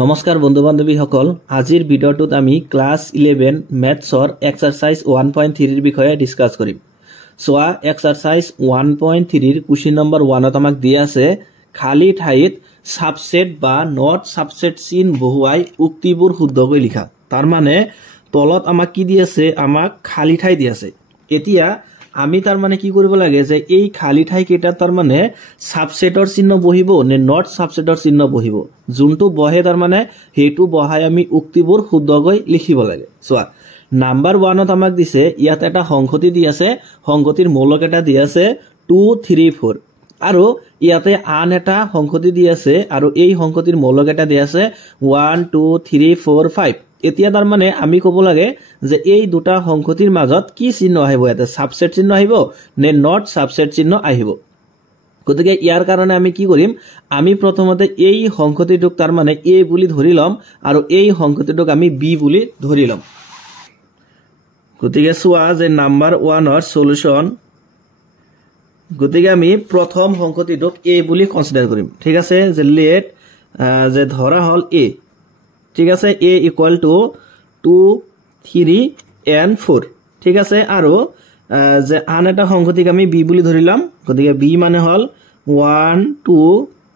নমস্কাৰ বন্ধু বান্ধৱী সকল আজিৰ ভিডিঅ'টোত আমি ক্লাস 11 ম্যাথছৰ এক্সাৰসাইজ 1.3 ৰ বিষয়ে ডিসকাস কৰিম। সোয়া এক্সাৰসাইজ 1.3 ৰ কোৱেশ্চন নম্বৰ 1 ত আমাক দিয়া আছে খালি ঠাইত সাবসেট বা নট সাবসেট চিন বহুৱাই উক্তিবোৰ শুদ্ধকৈ লিখা। তাৰ মানে তলত আমাক কি দি আছে, আমাক খালি ঠাই দি আছে। এতিয়া আমি তাৰ মানে কি কৰিব লাগে যে এই খালি ঠাই কেইটা তাৰ মানে সাবসেটৰ চিহ্ন বহিব নে নট সাবসেটৰ চিহ্ন বহিব, যোনটো বহে তাৰ মানে হেতু বহাই আমি উক্তিবোৰ শুদ্ধকৈ লিখিব লাগে। সোয়া নাম্বাৰ 1 ত আমাক দিছে, ইয়াত এটা সংখ্যাটি দি আছে, সংখ্যাটিৰ মৌলক এটা দি আছে 2 3 4 আৰু ইয়াতে আন এটা সংখ্যাটি দি আছে আৰু এই সংখ্যাটিৰ মৌলক এটা দি আছে 1 2 3 4 5। এতিয়া তাৰ মানে আমি ক'ব লাগে যে এই দুটা সংখ্যাটিৰ মাজত কি চিহ্ন আহিব, ইয়াতে সাবসেট চিহ্ন আহিব নে নট সাবসেট চিহ্ন আহিব। গতিকে ইয়াৰ কাৰণে আমি কি কৰিম, আমি প্ৰথমতে এই সংখ্যাটিটোক তাৰ মানে a বুলি ধৰি লম আৰু এই সংখ্যাটিটোক আমি b বুলি ধৰি লম। গতিকে সোয়া যে নাম্বাৰ 1 ৰ সলিউশন, গতিকে আমি প্ৰথম সংখ্যাটিটোক a বুলি কনসিডাৰ কৰিম। ঠিক আছে, যে লেট যে ধৰা হল a, ঠিক আছে, a ইকুয়াল টু 2 3 and 4। ঠিক আছে, আৰু যে আন এটা সংখ্যাটিক আমি b বুলি ধৰিলাম। গতিকে b মানে হল 1 2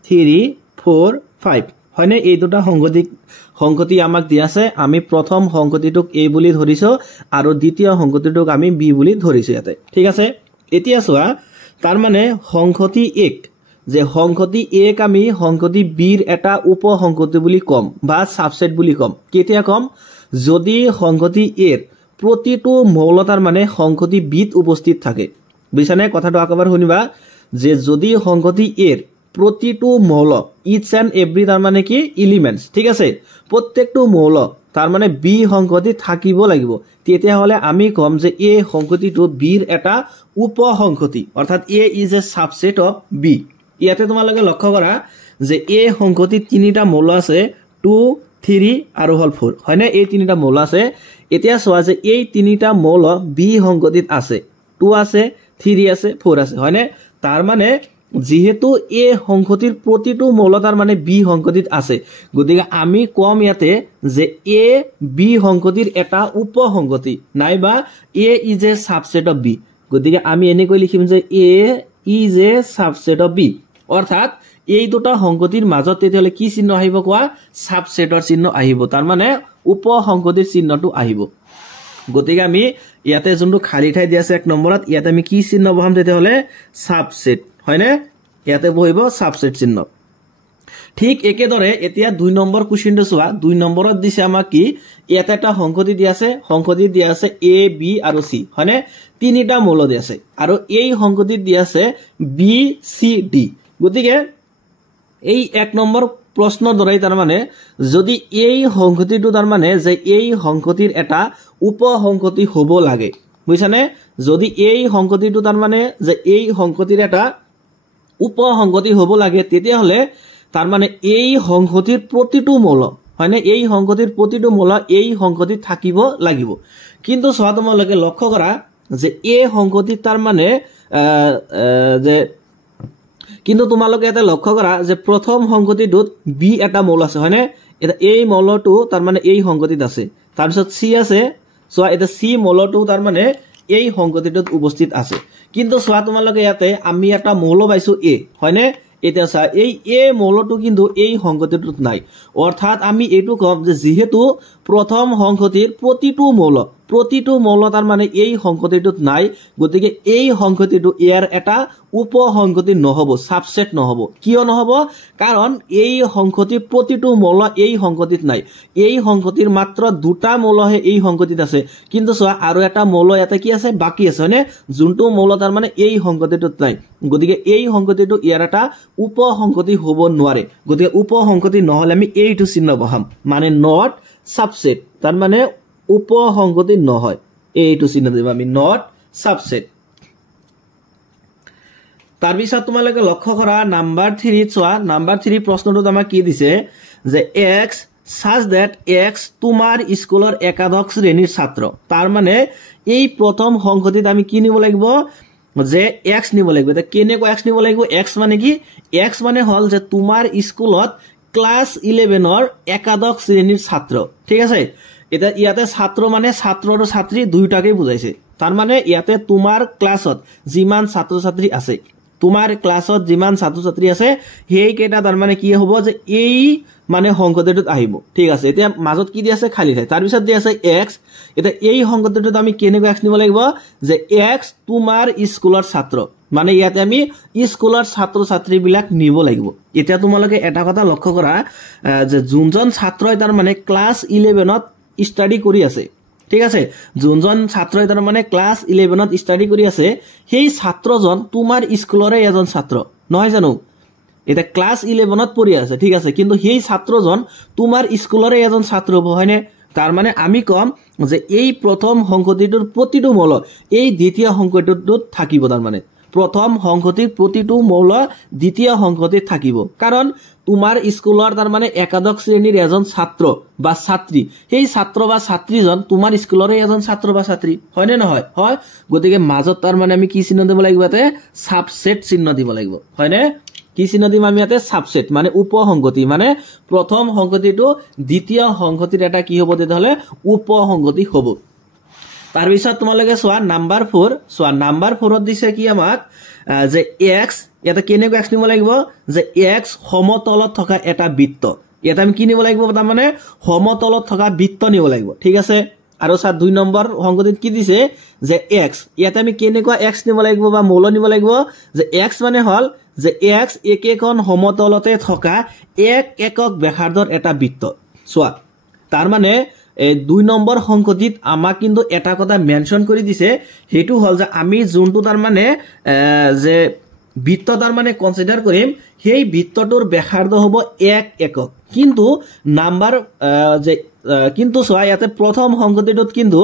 3 4 5 হয়নে। এই দুটা সংখ্যাটি আমাক দি আছে, আমি প্ৰথম সংখ্যাটিটোক a বুলি ধৰিছো আৰু দ্বিতীয় সংখ্যাটিটোক আমি b বুলি ধৰিছো ইয়াতে। ঠিক আছে, এতিয়া চোৱা তাৰ মানে সংখ্যাটি 1 যে সংখ্যাটি 1 আমি সংখ্যাটি b ৰ এটা উপ সংখ্যাটি বুলি কম বা সাবসেট বুলি কম। কেতিয়া কম, যদি সংখ্যাটি a ৰ প্ৰতিটো মৌল তাৰ মানে সংখ্যাটি b ত উপস্থিত থাকে। বুজিছানে, কথাটো আকবাৰ শুনিবা, যে যদি সংখ্যাটি a ৰ প্ৰতিটো মৌল ইচ এন্ড এভৰি তাৰ মানে কি এলিমেন্টস, ঠিক আছে, প্ৰত্যেকটো মৌল তাৰ মানে b সংখ্যাটি থাকিব লাগিব, তেতিয়া হলে আমি কম যে a সংখ্যাটিটো b ৰ এটা উপ সংখ্যাটি, অৰ্থাৎ a is a subset of b। ইয়াতে তোমালোকে লক্ষ্য কৰা যে a সংখ্যাটি তিনিটা মৌল আছে 2 3 আৰু হল 4 হয়নে, এই তিনিটা মৌল আছে। এতিয়া চোৱা যে এই তিনিটা মৌল b সংখ্যাটিত আছে, 2 আছে 3 আছে 4 আছে হয়নে। তাৰ মানে যেহেতু a সংখ্যাটিৰ প্ৰতিটো মৌল তাৰ মানে b সংখ্যাটিত আছে, গতিকে আমি কম ইয়াতে যে a b সংখ্যাটিৰ এটা উপ সংখ্যাটি নাইবা a is a subset of b। গতিকে আমি এনেকৈ লিখিম যে a is a subset of b, অৰ্থাৎ এই দুটা সংখ্যাটিৰ মাজত তেতিয়াহলে কি চিহ্ন আহিব কোৱা, সাবসেটৰ চিহ্ন আহিব, তাৰ মানে উপ সংখ্যাটিৰ চিহ্নটো আহিব। গতিকে আমি ইয়াতে যোনটো খালি ঠাই দি আছে 1 নম্বৰত, ইয়াতে আমি কি চিহ্ন বহাম তেতিয়াহলে সাবসেট হয়নে, ইয়াতে বহিব সাবসেট চিহ্ন। ঠিক একেদৰে এতিয়া 2 নম্বৰ কোৱেশ্চনটো চোৱা। 2 নম্বৰত দিছে আমাক কি, ইয়াতে এটা সংখ্যাটি দি আছে, সংখ্যাটি দি আছে a b আৰু c হয়নে, তিনিটা মৌল দি আছে আৰু এই সংখ্যাটি দি আছে b c d। গতিকে এই 1 নম্বৰ প্ৰশ্ন দৰাই তাৰ মানে যদি এই সংখ্যাটিটো তাৰ মানে যে এই সংখ্যাটিৰ এটা উপ সংখ্যাটি হ'ব লাগে, বুজিছানে, যদি এই সংখ্যাটিটো তাৰ মানে যে এই সংখ্যাটিৰ এটা উপ সংখ্যাটি হ'ব লাগে, তেতিয়া হলে তাৰ মানে এই সংখ্যাটিৰ প্ৰতিটো মৌল হয়নে, এই সংখ্যাটিৰ প্ৰতিটো মৌল এই সংখ্যাটিত থাকিব লাগিব। কিন্তু চোৱা তোমালোকে লক্ষ্য কৰা যে এই সংখ্যাটিত তাৰ মানে যে কিন্তু তোমালোকে এটা লক্ষ্য কৰা যে প্ৰথম সংখ্যাটিটোত b এটা মৌল আছে হয়নে, এটা এই মৌলটো তাৰ মানে এই সংখ্যাটিত আছে, তাৰপিছত c আছে। চোৱা এটা c মৌলটো তাৰ মানে এই সংখ্যাটিটোত উপস্থিত আছে, কিন্তু চোৱা তোমালোকে ইয়াতে আমি এটা মৌল পাইছো a হয়নে। এতিয়া চা এই a মৌলটো কিন্তু এই সংখ্যাটিটোত নাই, অৰ্থাৎ আমি এইটো কম যে যেহেতু প্ৰথম সংখ্যাটিৰ প্ৰতিটো মৌল তাৰ মানে এই সংখ্যাটিটোত নাই, গতিকে এই সংখ্যাটিটো ইয়াৰ এটা উপ সংখ্যাটি নহব, সাবসেট নহব। কিয় নহব, কাৰণ এই সংখ্যাটিৰ প্ৰতিটো মৌল এই সংখ্যাটিত নাই, এই সংখ্যাটিৰ মাত্ৰ দুটা মৌলহে এই সংখ্যাটিত আছে, কিন্তু চোৱা আৰু এটা মৌল ইয়াতে কি আছে, বাকি আছে হয়নে, যোনটো মৌল তাৰ মানে এই সংখ্যাটিটোত নাই। গতিকে এই সংখ্যাটিটো ইয়াৰ এটা উপ সংখ্যাটি হ'ব নোৱাৰে, গতিকে উপ সংখ্যাটি নহলে আমি এইটো চিহ্ন বহাম, মানে নট সাবসেট, তাৰ মানে উপ সংখ্যাটি নহয়, এইটো চিহ্ন দিব আমি নট সাবসেট। তাৰপিছত তোমালোকে লক্ষ্য কৰা নাম্বাৰ 3 চোৱা। নাম্বাৰ 3 প্ৰশ্নটোত আমাক কি দিছে যে x such that x তোমাৰ স্কুলৰ একাদশ শ্ৰেণীৰ ছাত্ৰ। তাৰ মানে এই প্ৰথম সংখ্যাটিত আমি কি নিব লাগিব, যে x নিব লাগিব। এটা কেনেকৈ x নিব লাগিব, x মানে কি, x মানে হল যে তোমাৰ স্কুলত ক্লাস 11 একাদশ শ্রেণীর ছাত্র ঠিক আছে এটা ইয়াতে ছাত্র মানে ছাত্র আর ছাত্রী দুইটাকে বুঝাইছে তার মানে ইয়াতে তোমার ক্লাসত যিমান ছাত্র ছাত্রী আছে তোমার ক্লাসত যিমান ছাত্র ছাত্রী আছে হেই কেটা তার মানে কি হ'ব যে এই মানে সংখ্যাটোত আহিব ঠিক আছে এতিয়া মাজত কি দি আছে খালি ঠাই তাৰ পিছত দি আছে x এটা এই সংখ্যাটোত আমি কেনেকৈ x নিব লাগিব যে x তোমাৰ স্কুলৰ ছাত্ৰ মানে ইয়াতে আমি স্কুলৰ ছাত্ৰ ছাত্ৰী বিলাক নিব লাগিব এতিয়া তোমালোকে এটা কথা লক্ষ্য কৰা যে যোনজন ছাত্ৰই তাৰ মানে ক্লাস 11 ত স্টাডি কৰি আছে ঠিক আছে যোনজন ছাত্ৰই তাৰ মানে ক্লাস 11 ত স্টাডি কৰি আছে সেই ছাত্ৰজন তোমাৰ স্কুলৰে এজন ছাত্ৰ নহয় জানো এটা ক্লাস 11 ত পঢ়ি আছে ঠিক আছে কিন্তু সেই ছাত্ৰজন তোমাৰ স্কুলৰে এজন ছাত্ৰ হ'ব হয়নে তাৰ মানে আমি কম যে এই প্ৰথম সংখ্যাটিৰ প্ৰতিটো মৌল এই দ্বিতীয় সংখ্যাটোত থাকিব তাৰ মানে প্ৰথম সংখ্যাটিৰ প্ৰতিটো মৌল দ্বিতীয় সংখ্যাটিত থাকিব কাৰণ তোমাৰ স্কুলৰ তাৰ মানে একাদশ শ্ৰেণীৰ এজন ছাত্ৰ বা ছাত্ৰী সেই ছাত্ৰ বা ছাত্ৰীজন তোমাৰ স্কুলৰে এজন ছাত্ৰ বা ছাত্ৰী হয় নে নহয় হয় গতিকে মাজত তাৰ মানে আমি কি চিহ্ন দিব লাগিব তে সাবসেট চিহ্ন দিব লাগিব হয় নে কি চিহ্ন দিম আমি ইয়াতে সাবসেট মানে উপসংগতি মানে প্রথম সংগতিটো দ্বিতীয় সংগতিৰ এটা কি হ'ব তেতিয়াহলে উপসংগতি হ'ব তাৰ পিছত তোমালোকে সোৱা নাম্বাৰ 4 সোৱা নাম্বাৰ 4 ত দিছে কি আমাক যে x এটা কেনেকৈ x নিব লাগিব যে x সমতলত থকা এটা বৃত্ত এটা আমি কি নিব লাগিব তাৰ মানে সমতলত থকা বৃত্ত নিব লাগিব ঠিক আছে আৰু স্যাৰ 2 নম্বৰ সংগতিত কি দিছে যে x ইয়াতে আমি কেনেকৈ x নিব লাগিব বা মৌল নিব লাগিব যে x মানে হল যে x একেখন সমতলতে থকা এক একক ব্যাসাৰ্ধৰ এটা বৃত্ত সোৱা তাৰ মানে 2 নম্বৰ সংগতিত আমাক কিন্তু এটা কথা মেনশন কৰি দিছে হেতু হল যে আমি যোনটো তাৰ মানে যে বৃত্ত তাৰ মানে কনসিডাৰ কৰিম সেই বৃত্তটোৰ ব্যাসাৰ্ধ হ'ব এক একক কিন্তু নাম্বাৰ যে কিন্তু সোৱা ইয়াতে প্ৰথম সংগতিটোত কিন্তু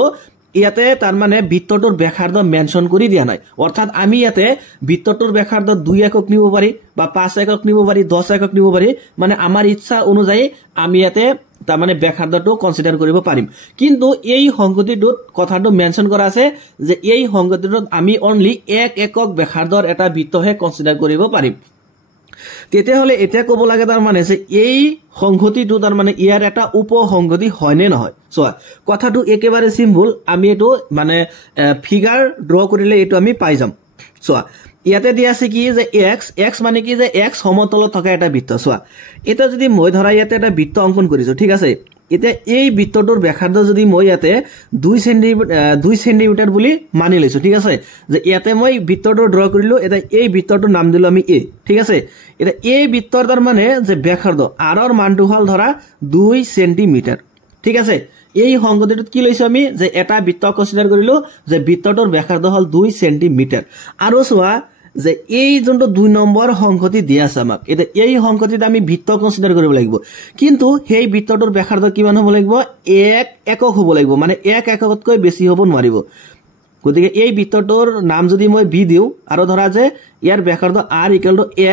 ইয়াতে তাৰ মানে বৃত্তটোৰ ব্যাসাৰ্ধ মেনশন কৰি দিয়া নাই অৰ্থাৎ আমি ইয়াতে বৃত্তটোৰ ব্যাসাৰ্ধ 2 একক নিব পাৰি বা 5 একক নিব পাৰি 10 একক নিব পাৰি মানে আমাৰ ইচ্ছা অনুযায়ী আমি ইয়াতে তাৰ মানে ব্যাসাৰ্ধটো কনসিডাৰ কৰিব পাৰিম কিন্তু এই সংগতিটোত কথাটো মেনশন কৰা আছে যে এই সংগতিটোত আমি অনলি এক একক ব্যাসাৰ্ধৰ এটা বৃত্তহে কনসিডাৰ কৰিব পাৰিম তেতে হলে এটা কব লাগে তাৰ মানে যে এই সংগতিটো তাৰ মানে ইয়াৰ এটা উপসংগতি হয় নে নহয় সো কথাটো একেবাৰে সিম্পল আমি এটো মানে ফিগাৰ ড্ৰ কৰিলে এটো আমি পাই যাম সো ইয়াতে দিয়া আছে কি যে x মানে কি যে x সমতলত থকা এটা বৃত্ত সো এটা যদি মই ধৰা ইয়াতে এটা বৃত্ত অঙ্কন কৰিছো ঠিক আছে এটা এই বৃত্তটোৰ ব্যাসাৰ্ধ যদি মই ইয়াতে 2 সেন্টিমিটাৰ বুলি মানি লৈছো ঠিক আছে যে ইয়াতে মই বৃত্তটো ড্ৰ কৰিলো এটা এই বৃত্তটোৰ নাম দিলো আমি a ঠিক আছে এটা এই বৃত্তৰ তাৰ মানে যে ব্যাসাৰ্ধ r ৰ মানটো হল ধৰা 2 সেন্টিমিটাৰ ঠিক আছে এই সংগতিটোত কি লৈছো আমি যে এটা বৃত্ত কনসিডাৰ কৰিলো যে বৃত্তটোৰ ব্যাসাৰ্ধ হল 2 সেন্টিমিটাৰ আৰু সোৱা যে এই যোনটো 2 নম্বৰ সংগতি দিয়া আছে আমাক এটা এই সংগতিত আমি বৃত্ত কনসিডাৰ কৰিব লাগিব কিন্তু সেই বৃত্তটোৰ ব্যাসাৰ্ধ কিমান হ'ব লাগিব এক একক হ'ব লাগিব মানে এক এককতকৈ বেছি হ'ব নোৱাৰিব গতিকে এই বৃত্তটোৰ নাম যদি মই বি দিও আৰু ধৰা যে ইয়াৰ ব্যাসাৰ্ধ r =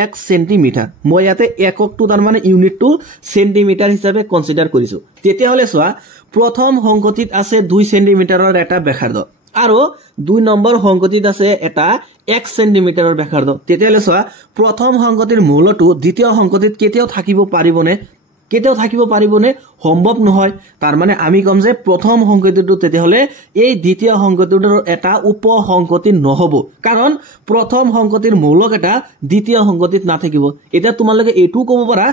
1 সেন্টিমিটাৰ মই ইয়াতে এককটো তাৰ মানে ইউনিটটো সেন্টিমিটাৰ হিচাপে কনসিডাৰ কৰিছো তেতিয়া হলে সোৱা প্ৰথম সংগতিত আছে 2 সেন্টিমিটাৰৰ এটা ব্যাসাৰ্ধ আৰু 2 নম্বৰ সংগতিত আছে এটা 1 সেন্টিমিটাৰৰ ব্যাসাৰ্ধ তেতিয়া হলে সোৱা প্ৰথম সংগতিৰ মূলটো দ্বিতীয় সংগতিত কেতিয়াও থাকিব পাৰিবনে সম্ভৱ নহয় তাৰ মানে আমি কম যে প্ৰথম সংগতিটো তেতিয়া হলে এই দ্বিতীয় সংগতিটোৰ এটা উপসংগতি নহব কাৰণ প্ৰথম সংগতিৰ মূলক এটা দ্বিতীয় সংগতিত নাথাকিব এটা তোমালোকে এটো ক'ব পাৰা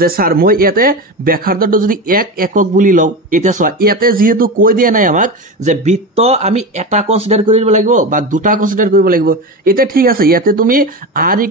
যে স্যাৰ মই ইয়াতে ব্যাসাৰ্ধটো যদি এক একক বুলি লও এটা সোৱা ইয়াতে যেহেতু কৈ দিয়া নাই আমাক যে বৃত্ত আমি এটা কনসিডাৰ কৰিব লাগিব বা দুটা কনসিডাৰ কৰিব লাগিব এটা ঠিক আছে ইয়াতে তুমি r =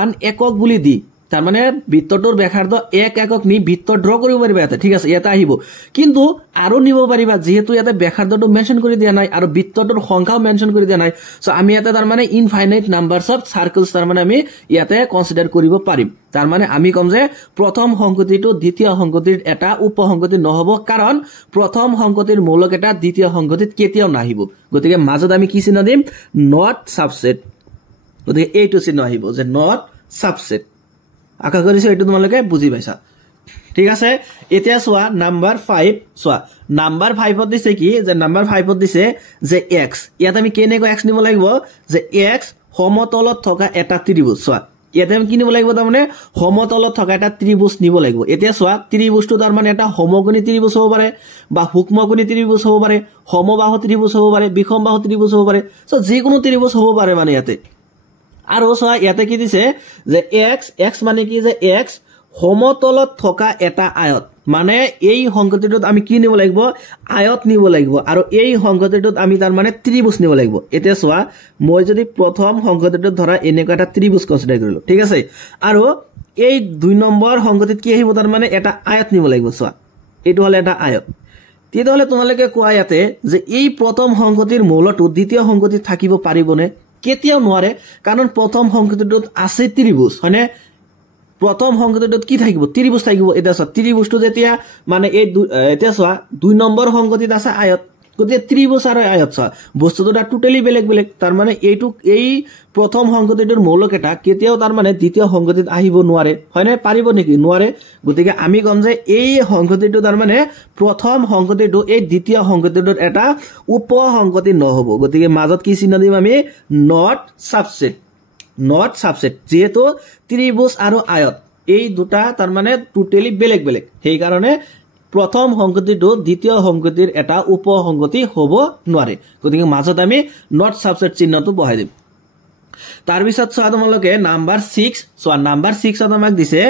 1 একক বুলি দি তাৰ মানে বৃত্তটোৰ ব্যাসাৰ্ধ এক একক নি বৃত্ত ড্ৰ কৰিব পাৰিবা ইয়াতে ঠিক আছে ইয়াতে আহিব কিন্তু আৰু নিব পাৰিবা যেহেতু ইয়াতে ব্যাসাৰ্ধটো মেনশন কৰি দিয়া নাই আৰু বৃত্তটোৰ সংখ্যাও মেনশন কৰি দিয়া নাই সো আমি ইয়াতে তাৰ মানে ইনফাইনাইট নাম্বাৰস অফ সাৰ্কেলস তাৰ মানে আমি ইয়াতে কনসিডাৰ কৰিব পাৰিম তাৰ মানে আমি কম যে প্ৰথম সংগতিটো দ্বিতীয় সংগতিৰ এটা উপসংগতি নহব কাৰণ প্ৰথম সংগতিৰ মূলক এটা দ্বিতীয় সংগতিত কেতিয়াও নাহিব গতিকে মাজত আমি কি চিহ্ন দিম নট সাবসেট গতিকে এইটো চিহ্ন আহিব যে নট সাবসেট আশা কৰিছো এটো তোমালোকে বুজি পাইছা ঠিক আছে এতিয়া সোৱা নাম্বাৰ 5 সোৱা নাম্বাৰ 5 ত দিছে কি যে নাম্বাৰ 5 ত দিছে যে x ইয়াত আমি কেনেকৈ x নিব লাগিব যে x সমতলত থকা এটা ত্ৰিভুজ সোৱা ইয়াতে আমি কি নিব লাগিব তাৰমানে সমতলত থকা এটা ত্ৰিভুজ নিব লাগিব এতিয়া চোৱা ত্ৰিভুজটো তাৰমানে এটা সমকোণী ত্ৰিভুজ হ'ব পাৰে বা সূক্ষ্মকোণী ত্ৰিভুজ হ'ব পাৰে সমবাহু ত্ৰিভুজ হ'ব পাৰে বিষমবাহু ত্ৰিভুজ হ'ব পাৰে সো যিকোনো ত্ৰিভুজ হ'ব পাৰে মানে ইয়াতে আৰু চোৱা ইয়াতে কি দিছে যে x মানে কি যে x সমতলত থকা এটা আয়ত মানে এই সংকতিটোত আমি কি নিব লাগিব আয়ত নিব লাগিব আৰু এই সংকতিটোত আমি তাৰ মানে ত্ৰিভুজ নিব লাগিব এতিয়া চোৱা মই যদি প্ৰথম সংকতিটোত ধৰা এনেকুৱা এটা ত্ৰিভুজ কনসিডাৰ কৰিলো ঠিক আছে আৰু এই 2 নম্বৰ সংকতিত কি আহিব তাৰ মানে এটা আয়ত নিব লাগিব চোৱা এটো হলে এটা আয়ত তেতিয়াহলে তোমালোকে কোৱা ইয়াতে যে এই প্ৰথম সংকতিৰ মূলটো দ্বিতীয় সংকতিত থাকিব পাৰিবনে কেতিয়াও নোৱাৰে কাৰণ প্ৰথম সংকতিটোত আছে ত্ৰিভুজ হয়নে প্ৰথম সংকতিটোত কি থাকিব ত্ৰিভুজ থাকিব এটা চোৱা ত্ৰিভুজটো যেতিয়া মানে এই এটা চোৱা 2 নম্বৰ সংকতিত আছে আয়ত গতিকে ত্ৰিভুজ আৰু আয়ত চোৱা বস্তুটো টোটালি বেলেগ বেলেগ তাৰ মানে এইটো এই প্ৰথম সংকতিটোৰ মৌলকেটা কেতিয়াও তাৰ মানে দ্বিতীয় সংকতিত আহিব নোৱাৰে হয়নে পাৰিব নেকি নোৱাৰে গতিকে আমি কম যে এই সংকতিটো তাৰ মানে প্ৰথম সংকতিটো এই দ্বিতীয় সংকতিটোৰ এটা উপসংকতি নহব গতিকে মাজত কি চিহ্ন দিম আমি নট সাবসেট যেহেতু ত্ৰিভুজ আৰু আয়ত এই দুটা তাৰ মানে টোটালি বেলেগ বেলেগ সেই কাৰণে প্ৰথম সংকতিটো দ্বিতীয় সংকতিৰ এটা উপসংকতি হ'ব নোৱাৰে গতিকে মাজত আমি নট সাবসেট চিহ্নটো বহাই দিম তাৰ পিছত চোৱা তোমালোকে নাম্বাৰ 6 চোৱা নাম্বাৰ 6 ত আমাক দিছে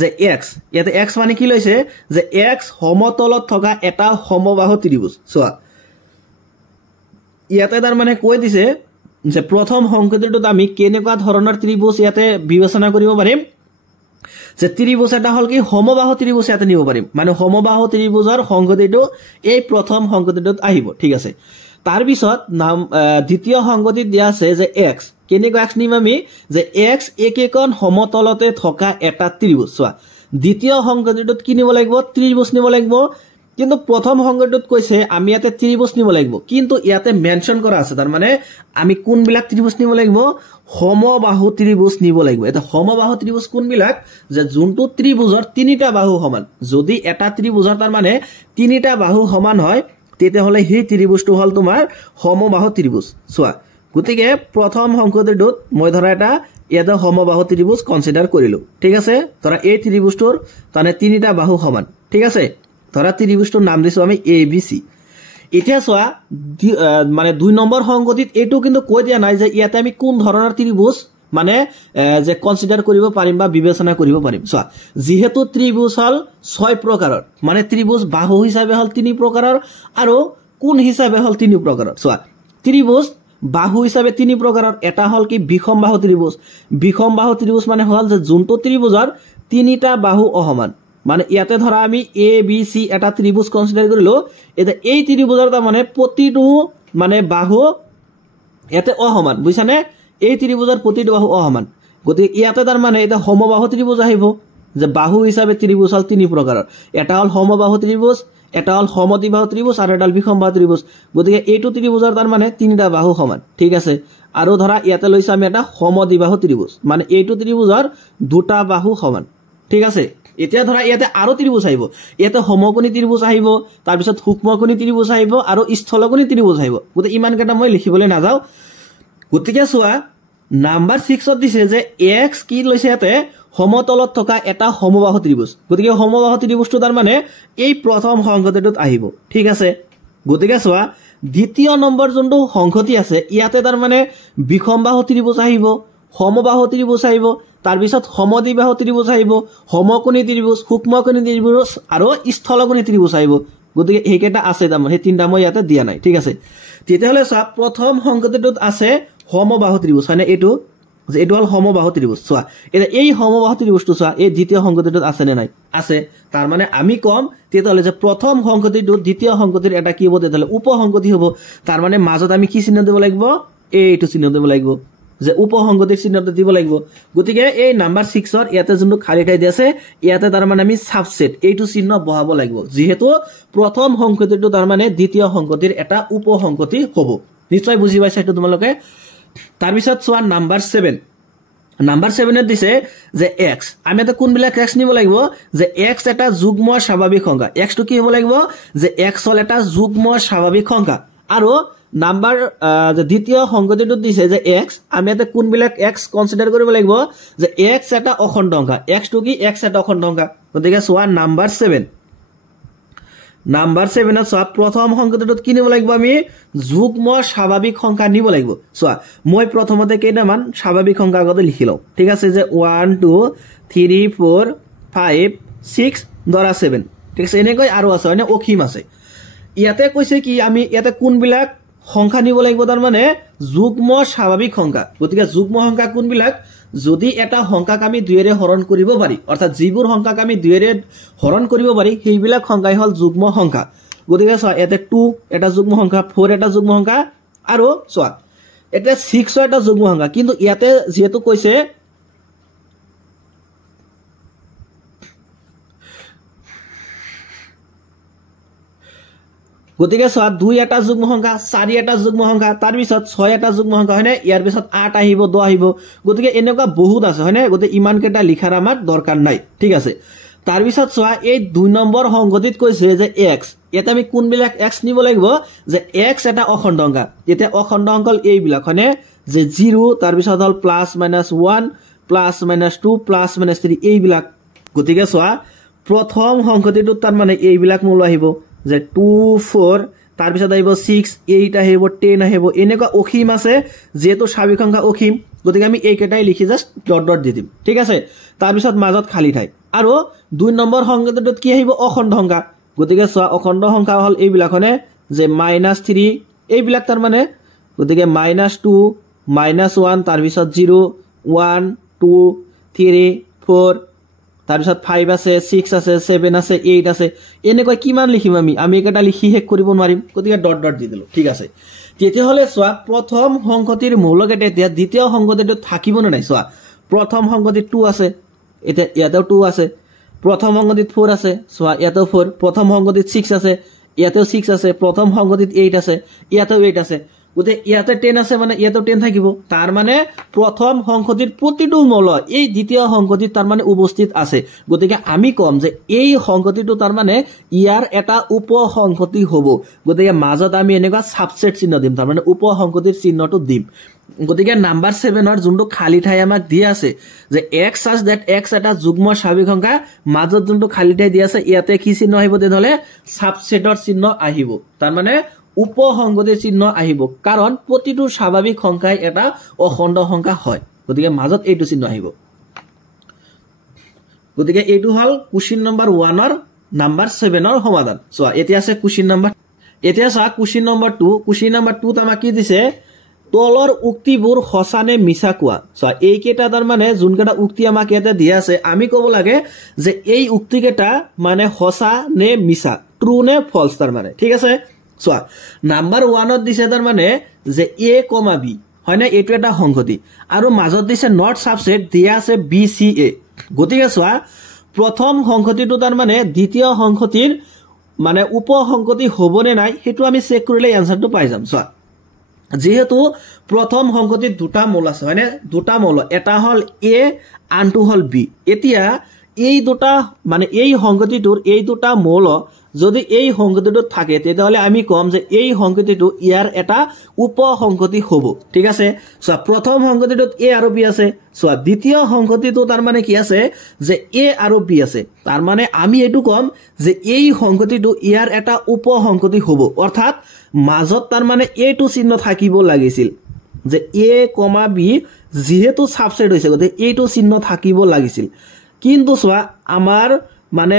যে x ইয়াতে x মানে কি লৈছে যে x সমতলত থকা এটা সমবাহু ত্ৰিভুজ চোৱা ইয়াতে তাৰ মানে কৈ দিছে যে প্ৰথম সংকতিটোত আমি কেনেকুৱা ধৰণৰ ত্ৰিভুজ ইয়াতে বিবেচনা কৰিব পাৰিম যে ত্ৰিভুজ এটা হল কি সমবাহু ত্ৰিভুজ ইয়াতে নিব পাৰিম মানে সমবাহু ত্ৰিভুজৰ সংকতিটো এই প্ৰথম সংকতিটোত আহিব ঠিক আছে তাৰ পিছত নাম দ্বিতীয় সংকতিত দিয়া আছে যে x কেনেকুৱা x নিম আমি যে x একেকণ সমতলতে থকা এটা ত্ৰিভুজ চোৱা দ্বিতীয় সংকতিটোত কি নিব লাগিব ত্ৰিভুজ নিব লাগিব কিন্তু প্ৰথম সংকতিটোত কৈছে আমি ইয়াতে ত্ৰিভুজ নিব লাগিব কিন্তু ইয়াতে মেনশন কৰা আছে তাৰ মানে আমি কোনবিলাক ত্ৰিভুজ নিব লাগিব সমবাহু ত্ৰিভুজ নিব লাগিব এটা সমবাহু ত্ৰিভুজ কোনবিলাক যে যোনটো ত্ৰিভুজৰ তিনিটা বাহু সমান যদি এটা ত্ৰিভুজৰ তাৰ মানে তিনিটা বাহু সমান হয় তেতিয়া হলে সেই ত্ৰিভুজটো হল তোমাৰ সমবাহু ত্ৰিভুজ চোৱা গতিকে প্ৰথম সংকতিটোত মই ধৰা এটা ইয়াতে সমবাহু ত্ৰিভুজ কনসিডাৰ কৰিলো ঠিক আছে ধৰা এই ত্ৰিভুজটোৰ তানে তিনিটা বাহু সমান ঠিক আছে ধৰা ত্ৰিভুজটোৰ নাম দিছো আমি ABC এতিয়া চোৱা মানে 2 নম্বৰ সংকতিত এটো কিন্তু কৈ দিয়া নাই যে ইয়াতে আমি কোন ধৰণৰ ত্ৰিভুজ মানে যে কনসিডাৰ কৰিব পাৰিম বা বিবেচনা কৰিব পাৰিম চোৱা যেহেতু ত্ৰিভুজ হল 6 প্ৰকাৰৰ মানে ত্ৰিভুজ বাহু হিচাপে হল 3 প্ৰকাৰৰ আৰু কোন হিচাপে হল 3 প্ৰকাৰৰ চোৱা ত্ৰিভুজ বাহু হিচাপে 3 প্ৰকাৰৰ এটা হল কি বিষমবাহু ত্ৰিভুজ মানে হল যে যোনটো ত্ৰিভুজৰ তিনিটা বাহু অসমান মানে ইয়াতে ধৰা আমি ABC এটা ত্ৰিভুজ কনসিডাৰ কৰিলো এটা এই ত্ৰিভুজৰ তাৰ মানে প্ৰতিটো মানে বাহু ইয়াতে অসমান বুজিছানে এই ত্ৰিভুজৰ প্ৰতিটো বাহু অসমান গতিকে ইয়াতে তাৰ মানে এটা সমবাহু ত্ৰিভুজ আহিব যে বাহু হিচাপে ত্ৰিভুজ হল 3 প্ৰকাৰৰ এটা হল সমবাহু ত্ৰিভুজ এটা হল সমদ্বিবাহু ত্ৰিভুজ আৰু এটা হল বিষমবাহু ত্ৰিভুজ গতিকে এইটো ত্ৰিভুজৰ তাৰ মানে তিনিটা বাহু সমান ঠিক আছে আৰু ধৰা ইয়াতে লৈছে আমি এটা সমদ্বিবাহু ত্ৰিভুজ মানে এইটো ত্ৰিভুজৰ দুটা বাহু সমান ঠিক আছে এতিয়া ধৰা ইয়াতে আৰু ত্ৰিভুজ আহিব ইয়াতে সমকোণী ত্ৰিভুজ আহিব তাৰ পিছত সূক্ষ্মকোণী ত্ৰিভুজ আহিব আৰু স্থলকোণী ত্ৰিভুজ আহিব গতিকে ইমান কেটা মই লিখিবলৈ নাযাও গতিকে চোৱা নাম্বাৰ 6 ত দিছে যে x কি লৈছে ইয়াতে সমতলত থকা এটা সমবাহু ত্ৰিভুজ গতিকে সমবাহু ত্ৰিভুজটো তাৰ মানে এই প্ৰথম সংকতিটোত আহিব ঠিক আছে গতিকে চোৱা দ্বিতীয় নম্বৰ যোনটো সংকতি আছে ইয়াতে তাৰ মানে বিষমবাহু ত্ৰিভুজ আহিব সমবাহু ত্ৰিভুজ আহিব তাৰ পিছত সমদ্বিবাহু ত্ৰিভুজ আহিব সমকোণী ত্ৰিভুজ সূক্ষ্মকোণী ত্ৰিভুজ আৰু স্থলকোণী ত্ৰিভুজ আহিব গতিকে এইকেটা আছে তাৰ মানে তিনটা মই ইয়াতে দিয়া নাই ঠিক আছে তেতিয়াহলে চোৱা প্ৰথম সংকতিটোত আছে সমবাহু ত্ৰিভুজ মানে এইটো যে এইটো হল সমবাহু ত্ৰিভুজ চোৱা এটা এই সমবাহু ত্ৰিভুজটো চোৱা এই দ্বিতীয় সংকতিটোত আছে নে নাই আছে তাৰ মানে আমি কম তেতিয়াহলে যে প্ৰথম সংকতিটো দ্বিতীয় সংকতিৰ এটা কি হ'ব তেতিয়াহলে উপসংকতি হ'ব তাৰ মানে মাজত আমি কি চিহ্ন দিব লাগিব এইটো চিহ্ন দিব লাগিব যে উপসংকতিৰ চিহ্নটো দিব লাগিব গতিকে এই নাম্বাৰ 6 ৰ ইয়াতে যোনটো খালি ঠাই আছে ইয়াতে তাৰ মানে আমি সাবসেট এইটো চিহ্ন বহাব লাগিব যেহেতু প্ৰথম সংকতিটো তাৰ মানে দ্বিতীয় সংকতিৰ এটা উপসংকতি হ'ব নিশ্চয় বুজি পাইছা এটা তোমালোকে তাৰ পিছত চোৱা নাম্বাৰ 7 ত দিছে যে x আমি এটা কোনবিলাক x নিব লাগিব যে x এটা যুগ্ম স্বাভাৱিক সংখ্যা x টো কি হ'ব লাগিব যে x হল এটা যুগ্ম স্বাভাৱিক সংখ্যা আৰু নাম্বাৰ যে দ্বিতীয় সংগতিটো দিছে যে x আমি এটা কোনবিলাক x কনসিডাৰ কৰিব লাগিব যে x এটা অখণ্ড সংখ্যা x টু কি x এটা অখণ্ড সংখ্যা গতিকে সোয়া নাম্বাৰ 7 নাম্বাৰ 7 ত সোয়া প্ৰথম সংগতিটোত কি নিব লাগিব আমি যুগ্ম স্বাভাৱিক সংখ্যা নিব লাগিব সোয়া মই প্ৰথমতে কেইটামান স্বাভাৱিক সংখ্যা আগতে লিখি লও ঠিক আছে যে 1 2 3 4 5 6 ধৰা 7 ঠিক আছে এনেকৈ আৰু আছে মানে অখিম আছে ইয়াতে কৈছে কি আমি ইয়াতে কোনবিলাক সংখ্যা নিব লাগিব তাৰ মানে যুগ্ম স্বাভাৱিক সংখ্যা গতিকে যুগ্ম সংখ্যা কোনবিলাক যদি এটা সংখ্যাক আমি 2 ৰে হৰণ কৰিব পাৰি অৰ্থাৎ যিবোৰ সংখ্যাক আমি 2 ৰে হৰণ কৰিব পাৰি সেইবিলাক সংখ্যাই হল যুগ্ম সংখ্যা গতিকে চোৱা ইয়াতে 2 এটা যুগ্ম সংখ্যা 4 এটা যুগ্ম সংখ্যা আৰু চোৱা এটা 6 এটা যুগ্ম সংখ্যা কিন্তু ইয়াতে যেহেতু কৈছে গতিকে সোয়া 2 এটা যুগ্ম সংখ্যা 4 এটা যুগ্ম সংখ্যা তাৰ পিছত 6 এটা যুগ্ম সংখ্যা হয়নে ইয়াৰ পিছত 8 আহিব 10 আহিব গতিকে এনেকুৱা বহুত আছে হয়নে গতিকে ইমান কেটা লিখাৰ আমাৰ দৰকাৰ নাই ঠিক আছে তাৰ পিছত সোয়া এই 2 নম্বৰ সংগতিত কৈছে যে x এটা আমি কোনবিলাক x নিব লাগিব যে x এটা অখণ্ড সংখ্যা এতিয়া অখণ্ড সংখ্যা এইবিলাক হয়নে যে 0 তাৰ পিছত হল plus minus 1 plus minus 2 plus minus 3 এইবিলাক গতিকে সোয়া প্ৰথম সংগতিটো তাৰ মানে এইবিলাক মূল আহিব যে 2 4 তাৰ পিছত আহিব 6 8 আহিব 10 আহিব এনেকুৱা অখিম আছে যেটো স্বাভাৱিক সংখ্যা অখিম গতিকে আমি এই কেটাই লিখি জাস্ট ডট ডট দি দিম ঠিক আছে তাৰ পিছত মাজত খালি ঠাই আৰু 2 নম্বৰ সংগতিটোত কি আহিব অখণ্ড সংখ্যা গতিকে সোয়া অখণ্ড সংখ্যা হল এইবিলাক হনে যে -3 এইবিলাক তাৰ মানে গতিকে -2 -1 তাৰ পিছত 0 1 2 3 4 তাৰ পিছত 5 আছে 6 আছে 7 আছে 8 আছে এনেকৈ কিমান লিখিম আমি এটা লিখি শেষ কৰিব নোৱাৰিম গতিকে ডট ডট দি দিলো ঠিক আছে তেতিয়া হলে সোয়া প্ৰথম সংগতিৰ মূলকেটা এতিয়া দ্বিতীয় সংগতিটো থাকিব নাই সোয়া প্ৰথম সংগতিত 2 আছে এতিয়া ইয়াতেও 2 আছে প্ৰথম সংগতিত 4 আছে সোয়া ইয়াতেও 4 প্ৰথম সংগতিত 6 আছে ইয়াতেও 6 আছে প্ৰথম সংগতিত 8 আছে ইয়াতেও 8 আছে গতে ইয়াতে 10 আছে মানে ইয়াতেও 10 থাকিব তাৰ মানে প্ৰথম সংগতিৰ প্ৰতিটো মূল এই দ্বিতীয় সংগতিত তাৰ মানে উপস্থিত আছে গতিকে আমি কম যে এই সংগতিটো তাৰ মানে ইয়াৰ এটা উপসংগতি হ'ব গতিকে মাজত আমি এনেকুৱা সাবসেট চিহ্ন দিম তাৰ মানে উপসংগতিৰ চিহ্নটো দিম গতিকে নাম্বাৰ 7 ৰ যোনটো খালি ঠাই আমাক দি আছে যে x such that x এটা যুগ্ম স্বাভাৱিক সংখ্যা মাজত যোনটো খালি ঠাই দি আছে ইয়াতে কি চিহ্ন আহিব তেহলে সাবসেটৰ চিহ্ন আহিব তাৰ মানে উপসংগতিৰ চিহ্ন আহিব কাৰণ প্ৰতিটো স্বাভাৱিক সংখ্যাই এটা অখণ্ড সংখ্যা হয় গতিকে মাজত এইটো চিহ্ন আহিব গতিকে এইটো হল কোশ্চেন নম্বৰ 1 ৰ নাম্বাৰ 7 ৰ সমাধান চোৱা এতিয়া আছে কোশ্চেন নম্বৰ এতিয়া চা কোশ্চেন নম্বৰ 2 ত আমাক কি দিছে তলৰ উক্তিবোৰ সঁচা নে মিছা কোৱা চোৱা এই কেটা তাৰ মানে যোনকেটা উক্তি আমাক ইয়াতে দিয়া আছে আমি ক'ব লাগে যে এই উক্তি কেটা মানে সঁচা নে মিছা ট্ৰু নে ফলস তাৰ মানে ঠিক আছে সোয়া নাম্বাৰ 1 ত দিছে তাৰ মানে যে a, b হয়নে এটো এটা সংগতি আৰু মাজত দিছে নট সাবসেট দিয়া আছে b c a গতিকে সোয়া প্ৰথম সংগতিটো তাৰ মানে দ্বিতীয় সংগতিৰ মানে উপসংগতি হ'বনে নাই হেতু আমি চেক কৰিলে আনসাৰটো পাই যাম সোয়া যেহেতু প্ৰথম সংগতিত দুটা মূল আছে হয়নে দুটা মূল এটা হল a আনটো হল b এতিয়া এই দুটা মানে এই সংগতিটোৰ এই দুটা মূল যদি এই সংগতিটো থাকে তেতিয়াহলে আমি কম যে এই সংগতিটো ইয়াৰ এটা উপসংগতি হ'ব ঠিক আছে সো প্ৰথম সংগতিটোত a আৰু b আছে সো দ্বিতীয় সংগতিটো তাৰ মানে কি আছে যে a আৰু b আছে তাৰ মানে আমি এটো কম যে এই সংগতিটো ইয়াৰ এটা উপসংগতি হ'ব অৰ্থাৎ মাজত তাৰ মানে এইটো চিহ্ন থাকিব লাগিছিল যে a, b যেহেতু সাবসেট হৈছে গতে এইটো চিহ্ন থাকিব লাগিছিল কিন্তু সোয়া আমাৰ মানে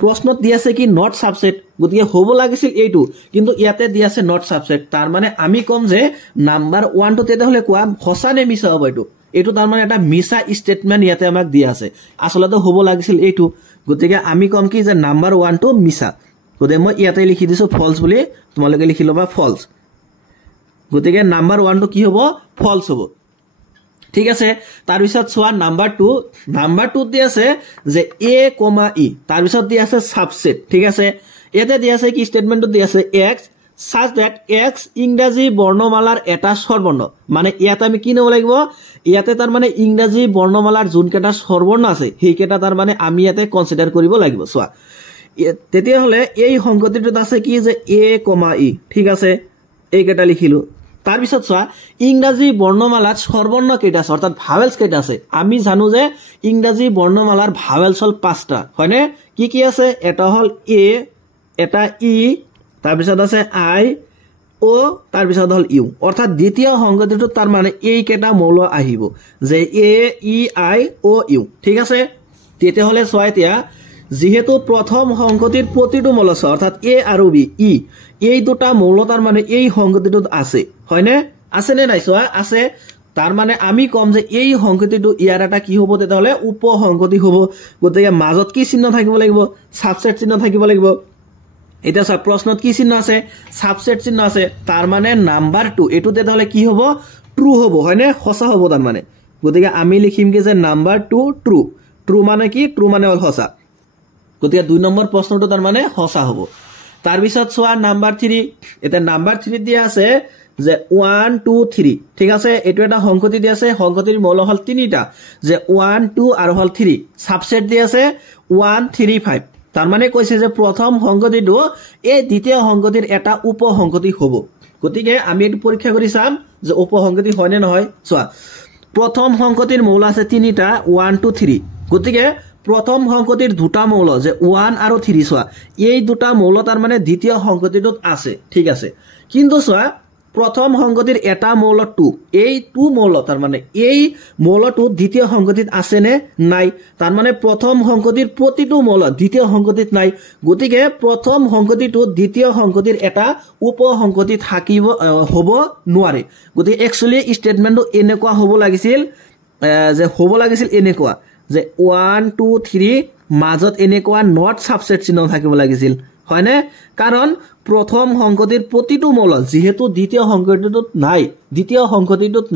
প্ৰশ্নত দি আছে কি নট সাবসেট গতিকে হ'ব লাগিছিল এইটো কিন্তু ইয়াতে দি আছে নট সাবসেট তাৰ মানে আমি কম যে নাম্বাৰ 1 টো তেতে হলে কোৱা সঁচা নে মিছা হ'ব এইটো তাৰ মানে এটা মিছা স্টেটমেন্ট ইয়াতে আমাক দি আছে আসলতে হ'ব লাগিছিল এইটো গতিকে আমি কম কি যে নাম্বাৰ 1 টো মিছা গতে মই ইয়াতে লিখি দিছো ফলস বুলি তোমালোকে লিখি লবা ফলস গতিকে নাম্বাৰ 1 টো কি হ'ব ফলস হ'ব ঠিক আছে তাৰ পিছত সোয়া নাম্বাৰ 2 দি আছে যে a, e তাৰ পিছত দি আছে সাবসেট ঠিক আছে এতে দি আছে কি স্টেটমেন্টটো দি আছে x such that x ইংৰাজী বৰ্ণমালাৰ এটা স্বৰবৰ্ণ মানে ইয়াত আমি কি নব লাগিব ইয়াতে তাৰ মানে ইংৰাজী বৰ্ণমালাৰ যোনকেটা স্বৰবৰ্ণ আছে হেইকেটা তাৰ মানে আমি ইয়াতে কনসিডাৰ কৰিব লাগিব সোয়া তেতিয়া হলে এই সংগতিটোত আছে কি যে a, e ঠিক আছে এইকেইটা লিখিলো তাৰ পিছত চোৱা ইংৰাজী বৰ্ণমালাত স্বৰবৰ্ণ কেইটা আছে অৰ্থাৎ ভাৱেলছ কেইটা আছে আমি জানো যে ইংৰাজী বৰ্ণমালাৰ ভাৱেলছ হল 5টা হয়নে কি আছে এটা হল এ এটা ই তাৰ পিছত আছে আই ও তাৰ পিছত হল ইউ অৰ্থাৎ দ্বিতীয় সংগতিটো তাৰ মানে এই কেইটা মৌল আহিব যে এ ই আই ও ইউ ঠিক আছে তেতিয়া হলে চোৱা এতিয়া যেহেতু প্ৰথম সংগতিৰ প্ৰতিটো মৌল আছে অৰ্থাৎ এ আৰু বি ই এই দুটা মৌল তাৰ মানে এই সংগতিটোত আছে হয়নে আছে নে নাই চোৱা আছে তাৰ মানে আমি কম যে এই সংগতিটো ইয়াৰ এটা কি হ'ব তেতিয়া হলে উপসংগতি হ'ব গতিকে মাজত কি চিহ্ন থাকিব লাগিব সাবসেট চিহ্ন থাকিব লাগিব এটা সব প্রশ্নত কি চিহ্ন আছে সাবসেট চিহ্ন আছে তার মানে নাম্বার 2 এটু তেতিয়া হলে কি হ'ব ট্রু হ'ব হয়নে সঁচা হ'ব তার মানে গতিকে আমি লিখিম কি যে নাম্বার 2 ট্রু ট্রু মানে কি ট্রু মানে হল সঁচা গতিকে 2 নম্বৰ প্ৰশ্নটো তাৰ মানে সঁচা হ'ব তাৰ পিছত চোৱা নাম্বার 3 এটা নাম্বার 3 দিয়া আছে যে 1 2 3 ঠিক আছে এটো এটা সংগতি দিয়া আছে সংগতিৰ মৌল হল 3টা যে 1 2 আৰু হল 3 সাবসেট দিয়া আছে 1 3 5 তাৰ মানে কৈছে যে প্ৰথম সংগতিটো এই দ্বিতীয় সংগতিৰ এটা উপসংগতি হ'ব গতিকে আমি এটো পৰীক্ষা কৰি চাম যে উপসংগতি হয় নে নহয় চোৱা প্ৰথম সংগতিৰ মৌল আছে 3টা 1 2 3 গতিকে প্ৰথম সংগতিৰ দুটা মৌল যে 1 আৰু 3 চোৱা এই দুটা মৌল তাৰ মানে দ্বিতীয় সংগতিটোত আছে ঠিক আছে কিন্তু চোৱা প্ৰথম সংগতিৰ এটা মৌল 2 এই 2 মৌল তাৰ মানে এই মৌলটো দ্বিতীয় সংগতিত আছে নে নাই তাৰ মানে প্ৰথম সংগতিৰ প্ৰতিটো মৌল দ্বিতীয় সংগতিত নাই গতিকে প্ৰথম সংগতিটো দ্বিতীয় সংগতিৰ এটা উপসংগতি থাকিব হ'ব নোৱাৰে গতিকে একচুয়ালি স্টেটমেন্টটো এনেকুৱা হ'ব লাগিছিল যে হ'ব লাগিছিল এনেকুৱা যে 1 2 3 মাজত এনেকুৱা নট সাবসেট চিহ্ন থাকিব লাগিছিল হয়নে কাৰণ প্ৰথম সংগতিৰ প্ৰতিটো মৌল যেহেতু দ্বিতীয় সংগতিটোত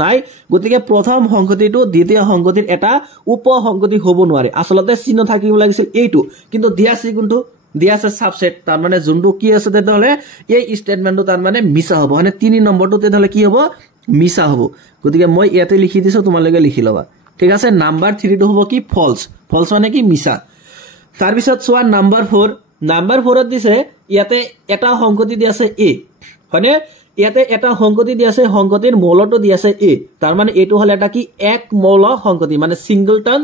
নাই গতিকে প্ৰথম সংগতিটো দ্বিতীয় সংগতিৰ এটা উপসংগতি হ'ব নোৱাৰে আসলতে চিহ্ন থাকিব লাগিছিল এইটো কিন্তু দিয়াছে কোনটো দিয়াছে সাবসেট তাৰ মানে যোনটো কি আছে তেতিয়াহলে এই স্টেটমেন্টটো তাৰ মানে মিছা হ'ব মানে 3 নম্বৰটো তেতিয়াহলে কি হ'ব মিছা হ'ব গতিকে মই ইয়াতে লিখি দিছো তোমালোকে লিখি লবা ঠিক আছে নাম্বার 3 টো হ'ব কি ফলস ফলস মানে কি মিছা তাৰ পিছত চোৱা নাম্বার 4 ত দিছে ইয়াতে এটা সংগতি দি আছে এ হয়নে ইয়াতে এটা সংগতি দি আছে সংগতিৰ মৌলটো দি আছে এ তাৰ মানে এটো হলে এটা কি এক মৌল সংগতি মানে সিঙ্গলটন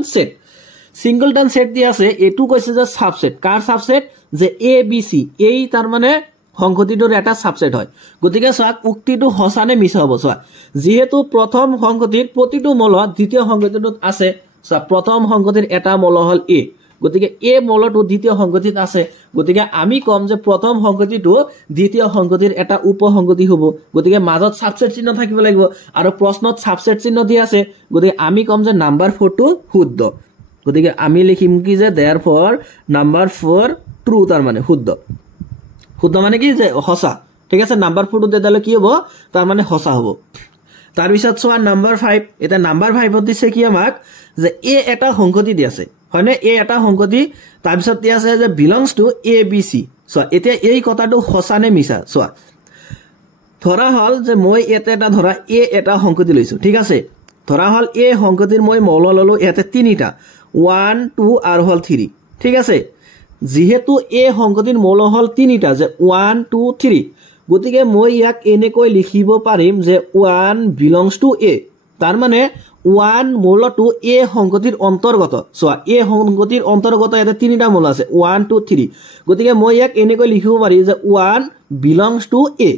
সেট দি আছে এটো কৈছে যে সাবসেট কাৰ সাবসেট যে এ বি সি এই তাৰ মানে সংগতিটোৰ এটা সাবসেট হয় গতিকে চোৱা উক্তিটো সঁচা নে মিছা হ'ব চোৱা যেহেতু প্ৰথম সংগতিৰ প্ৰতিটো মৌল দ্বিতীয় সংগতিটোত আছে চোৱা প্ৰথম সংগতিৰ এটা মৌল হল এ গতিকে এ মৌলটো দ্বিতীয় সংগতিত আছে গতিকে আমি কম যে প্ৰথম সংগতিটো দ্বিতীয় সংগতিৰ এটা উপসংগতি হ'ব গতিকে মাজত সাবসেট চিহ্ন থাকিব লাগিব আৰু প্ৰশ্নত সাবসেট চিহ্ন দি আছে গতিকে আমি কম যে নাম্বার 4 টো শুদ্ধ গতিকে আমি লিখিম কি যে therefore নাম্বার 4 ট্রু তাৰ মানে শুদ্ধ মানে কি যে সঁচা ঠিক আছে নাম্বাৰ 4 টো তেতিয়ালে কি হ'ব তাৰ মানে সঁচা হ'ব তাৰ পিছত চোৱা নাম্বার 5 এটা নাম্বার 5 ত দিছে কি আমাক যে এ এটা সংগতি দি আছে হয়নে এ এটা সংগতি তাৰ পিছত দি আছে যে belongs to a b c চোৱা এতিয়া এই কথাটো সঁচা নে মিছা চোৱা ধৰা হল যে মই এতে এটা ধৰা এ এটা সংগতি লৈছো ঠিক আছে ধৰা হল এ সংগতিৰ মই মৌল ললো এতে 3টা 1 2 আৰু হল 3 ঠিক আছে যেহেতু এ সংগতিৰ মৌল হল 3টা যে 1 2 3 গতিকে মই ইয়াক এনেকৈ লিখিব পাৰিম যে 1 belongs to a তাৰ মানে 1 মৌলটো এ সংগতিৰ অন্তৰ্গত চোৱা এ সংগতিৰ অন্তৰ্গত এতে 3টা মৌল আছে 1 2 3 গতিকে মই ইয়াক এনেকৈ লিখিব পাৰি যে 1 belongs to a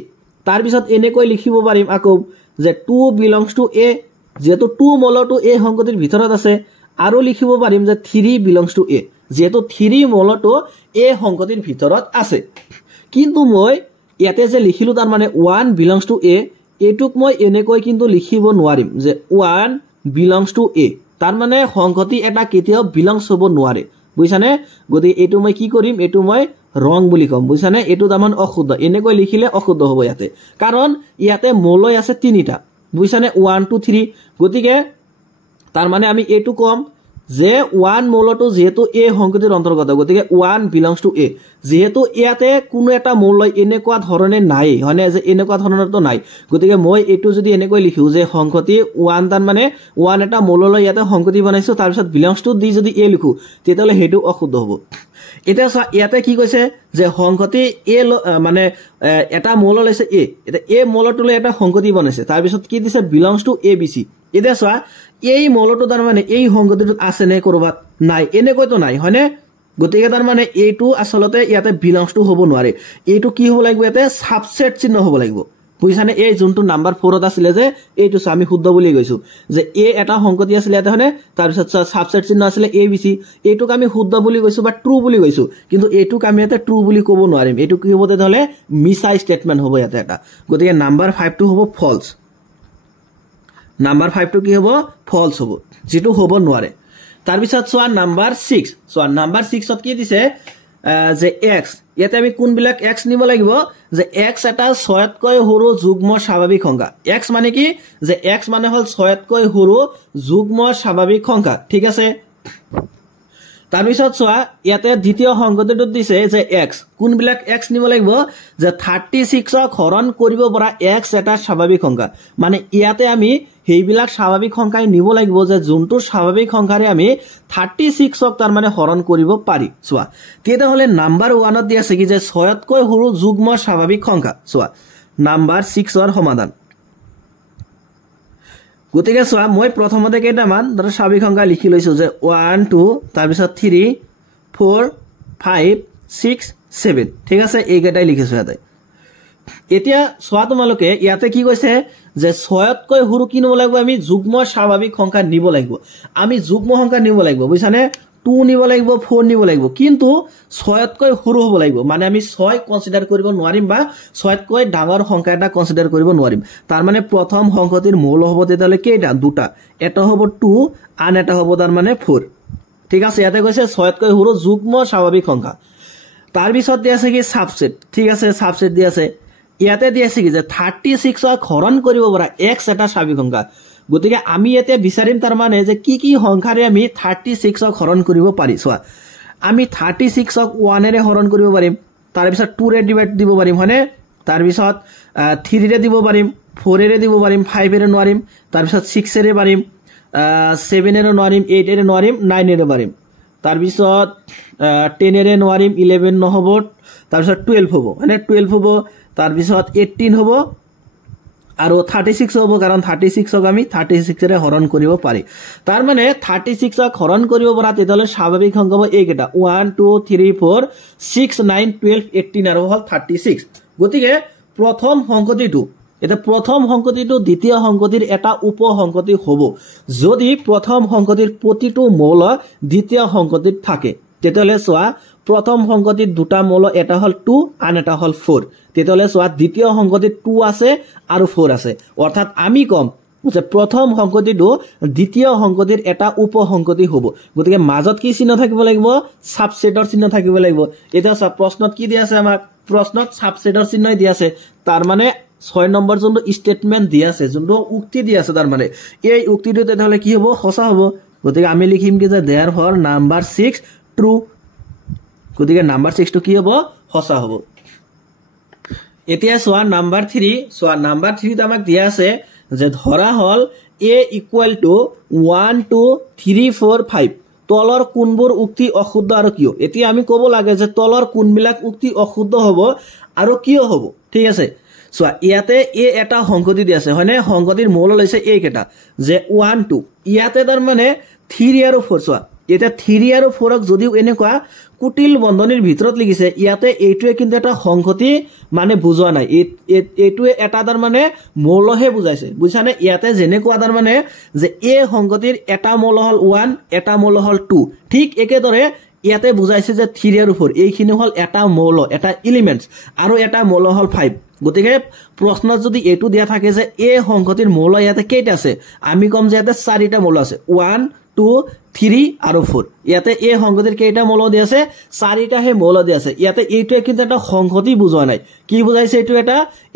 তাৰ পিছত এনেকৈ লিখিব পাৰিম আকৌ যে 2 belongs to a যেহেতু 2 মৌলটো এ সংগতিৰ ভিতৰত আছে আৰু লিখিব পাৰিম যে 3 belongs to a যেহেতু 3 মৌলটো এ সংগতিৰ ভিতৰত আছে কিন্তু মই ইয়াতে যে লিখিলো তাৰ মানে 1 belongs to a এটুক মই এনেকৈ কিন্তু লিখিব নোৱাৰিম যে 1 belongs to a তাৰ মানে সংগতি এটা কেতিয়াও belongs হ'ব নোৱাৰে বুজিছানে গতিকে এটো মই কি কৰিম এটো মই ৰং বুলি কম বুজিছানে এটো তামান অশুদ্ধ এনেকৈ লিখিলে অশুদ্ধ হ'ব ইয়াতে কাৰণ ইয়াতে মৌল আছে 3টা বুজিছানে 1 2 3 গতিকে তাৰ মানে আমি এটো কম যে 1 মৌলটো যেহেতু এ সংগতিৰ অন্তৰ্গত গতিকে 1 belongs to a যেহেতু ইয়াতে কোনো এটা মৌল এনেকুৱা ধৰণে নাই হয়নে যে এনেকুৱা ধৰণৰটো নাই গতিকে মই এটো যদি এনেকৈ লিখো যে সংগতি 1 তাৰ মানে 1 এটা মৌললৈ ইয়াতে সংগতি বনাইছো তাৰ পিছত belongs to দি যদি এ লিখো তেতিয়ালে হেতু অশুদ্ধ হ'ব এতিয়া চোৱা ইয়াতে কি কৈছে যে সংহতি এ মানে এটা মৌল লৈছে এ এটা এ মৌলটোলৈ এটা সংহতি বনাইছে তাৰ পিছত কি দিছে বিলংস টু এ বি সি এতিয়া চোৱা এই মৌলটো তাৰ মানে এই সংহতিটোত আছে নে কৰবাত নাই এনেকৈতো নাই হয়নে গতিকে তাৰ মানে এইটো আসলতে ইয়াতে বিলংস টু হ'ব নোৱাৰে এইটো কি হ'ব লাগিব ইয়াতে সাবসেট চিহ্ন হ'ব লাগিব বুজিছানে এই যোনটো নাম্বাৰ 4 ত আছিল যে এইটো আমি শুদ্ধ বুলি কৈছো যে এ এটা সংহতি আছিল ইয়াতে হয়নে তাৰ পিছত সাবসেট চিহ্ন আছিল এ বি সি এইটোক আমি শুদ্ধ বুলি কৈছো বা ট্ৰু বুলি কৈছো কিন্তু এইটোক আমি ইয়াতে ট্ৰু বুলি ক'ব নোৱাৰিম এইটো কি হ'ব তেতিয়াহলে মিছা স্টেটমেন্ট হ'ব ইয়াতে এটা গতিকে নাম্বাৰ 5 টো হ'ব ফলছ নাম্বাৰ 5 টো কি হ'ব ফলছ হ'ব যেটো হ'ব নোৱাৰে তাৰ পিছত চোৱা নাম্বাৰ 6 চোৱা নাম্বাৰ 6 ত কি দিছে যে x ইয়াতে আমি কোনবিলাক x নিব লাগিব যে x এটা 6 তকৈ সৰু যুগ্ম স্বাভাৱিক সংখ্যা x মানে কি যে x মানে হল 6 তকৈ সৰু যুগ্ম স্বাভাৱিক সংখ্যা ঠিক আছে তাৰ পিছত চোৱা ইয়াতে দ্বিতীয় সংখ্যাটো দিছে যে x কোনবিলাক x নিব লাগিব যে 36 ক হৰণ কৰিব পৰা x এটা স্বাভাৱিক সংখ্যা মানে ইয়াতে আমি হেইবিলাক স্বাভাৱিক সংখ্যাই নিব লাগিব যে যোনটো স্বাভাৱিক সংখ্যাৰে আমি 36 ক তাৰ মানে হৰণ কৰিব পাৰি চোৱা তেতে হলে নাম্বাৰ 1 ত দি আছে কি যে 6 তকৈ সৰু যুগ্ম স্বাভাৱিক সংখ্যা চোৱা নাম্বাৰ 6 ৰ সমাধান গতিকে চোৱা মই প্ৰথমতে কেইটামান ধৰ স্বাভাৱিক সংখ্যা লিখি লৈছো যে 1 2 তাৰ পিছত 3 4 5 6 7 ঠিক আছে এই কেইটাই লিখিছো ইয়াতে এতিয়া চোৱা তোমালোকে ইয়াতে কি কৈছে যে 6 তকৈ সৰু কি নিব লাগিব আমি যুগ্ম স্বাভাৱিক সংখ্যা নিব লাগিব আমি যুগ্ম সংখ্যা নিব লাগিব বুজিছানে 2 নিব লাগিব 4 নিব লাগিব কিন্তু 6 তকৈ সৰু হ'ব লাগিব মানে আমি 6 কনসিডাৰ কৰিব নোৱাৰিম বা 6 তকৈ ডাঙৰ সংখ্যা এটা কনসিডাৰ কৰিব নোৱাৰিম তাৰ মানে প্ৰথম সংখ্যাটিৰ মৌল হ'ব তেতিয়ালে কেইটা দুটা এটা হ'ব 2 আন এটা হ'ব তাৰ মানে 4 ঠিক আছে ইয়াতে কৈছে 6 তকৈ সৰু যুগ্ম স্বাভাৱিক সংখ্যা তাৰ পিছত দি আছে কি সাবসেট ঠিক আছে সাবসেট দি আছে ইয়াতে দি আছে কি যে 36 ক হৰণ কৰিব পৰা x এটা স্বাভাৱিক সংখ্যা গতিকে আমি ইয়াতে বিচাৰিম তাৰ মানে যে কি সংখ্যাৰে আমি 36 ক হৰণ কৰিব পাৰি চোৱা আমি 36 ক 1 ৰে হৰণ কৰিব পাৰিম তাৰ পিছত 2 ৰে ডিভাইড দিব পাৰিম হয়নে তাৰ পিছত 3 ৰে দিব পাৰিম 4 ৰে দিব পাৰিম 5 ৰে নোৱাৰিম তাৰ পিছত 6 ৰে পাৰিম 7 ৰে নোৱাৰিম 8 ৰে নোৱাৰিম 9 ৰে পাৰিম তাৰ পিছত 10 ৰে নোৱাৰিম 11 নহব তাৰ পিছত 12 হ'ব মানে 12 হ'ব তাৰ পিছত 18 হ'ব আৰু 36 হ'ব কাৰণ 36 ক আমি 36 ৰে হৰণ কৰিব পাৰি তাৰ মানে 36 ক হৰণ কৰিব পৰা তেতিয়ালে স্বাভাৱিক সংখ্যা হ'ব এইকেইটা 1 2 3 4 6 9 12 18 আৰু হল 36 গতিকে প্ৰথম সংখ্যাটিটো এটা প্ৰথম সংখ্যাটিটো দ্বিতীয় সংখ্যাটিৰ এটা উপ সংখ্যাটি হ'ব যদি প্ৰথম সংখ্যাটিৰ প্ৰতিটো মৌল দ্বিতীয় সংখ্যাটিত থাকে তেতিয়ালে চোৱা প্ৰথম সংখ্যাটিৰ দুটা মৌল এটা হল 2 আন এটা হল 4 তেতিয়ালে চোৱা দ্বিতীয় সংখ্যাটিত 2 আছে আৰু 4 আছে অৰ্থাৎ আমি কম যে প্ৰথম সংখ্যাটিটো দ্বিতীয় সংখ্যাটিৰ এটা উপ সংখ্যাটি হ'ব গতিকে মাজত কি চিহ্ন থাকিব লাগিব সাবসেটৰ চিহ্ন থাকিব লাগিব এটা চোৱা প্ৰশ্নত কি দি আছে আমাক প্ৰশ্নত সাবসেটৰ চিহ্ন দি আছে তাৰ মানে 6 নম্বৰ যোনটো স্টেটমেন্ট দি আছে যোনটো উক্তি দি আছে তাৰ মানে এই উক্তিটো তেতিয়ালে কি হ'ব সঁচা হ'ব গতিকে আমি লিখিম কি যে therefore নাম্বাৰ 6 ট্ৰু গতিকে নাম্বাৰ 6 টো কি হ'ব সঁচা হ'ব এতিয়া চোৱা নাম্বাৰ 3 চোৱা নাম্বাৰ 3 ত আমাক দিয়া আছে যে ধৰা হল a = 1 2 3 4 5 তলৰ কোনবোৰ উক্তি অশুদ্ধ আৰু কিয় এতিয়া আমি ক'ব লাগে যে তলৰ কোনবিলাক উক্তি অশুদ্ধ হ'ব আৰু কিয় হ'ব ঠিক আছে চোৱা ইয়াতে a এটা সংখ্যাটি দি আছে হয়নে সংখ্যাটিৰ মৌল লৈছে a কেটা যে 1 2 ইয়াতে তাৰ মানে 3 আৰু 4 চোৱা এটা 3 আৰু 4 ক যদিও এনেকুৱা কুটিল বন্ধনীৰ ভিতৰত লিখিছে ইয়াতে এইটোৱে কিন্তু এটা সংখ্যাটি মানে বুজোৱা নাই এইটোৱে এটা তাৰ মানে মৌলহে বুজাইছে বুজিছানে ইয়াতে যেনেকুৱা তাৰ মানে যে এই সংখ্যাটিৰ এটা মৌল হল 1 এটা মৌল হল 2 ঠিক একেদৰে ইয়াতে বুজাইছে যে 3 আৰু 4 এইখিনি হল এটা মৌল এটা এলিমেন্টস আৰু এটা মৌল হল 5 গতিকে প্ৰশ্নত যদি এটো দিয়া থাকে যে এই সংখ্যাটিৰ মৌল ইয়াতে কেইটা আছে আমি কম যে ইয়াতে 4টা মৌল আছে 1 2 3 আৰু 4 ইয়াতে এই সংখ্যাটিৰ কেইটা মৌল দি আছে 4টা হে মৌল দি আছে ইয়াতে এইটোৱে কিন্তু এটা সংখ্যাটি বুজোৱা নাই কি বুজাইছে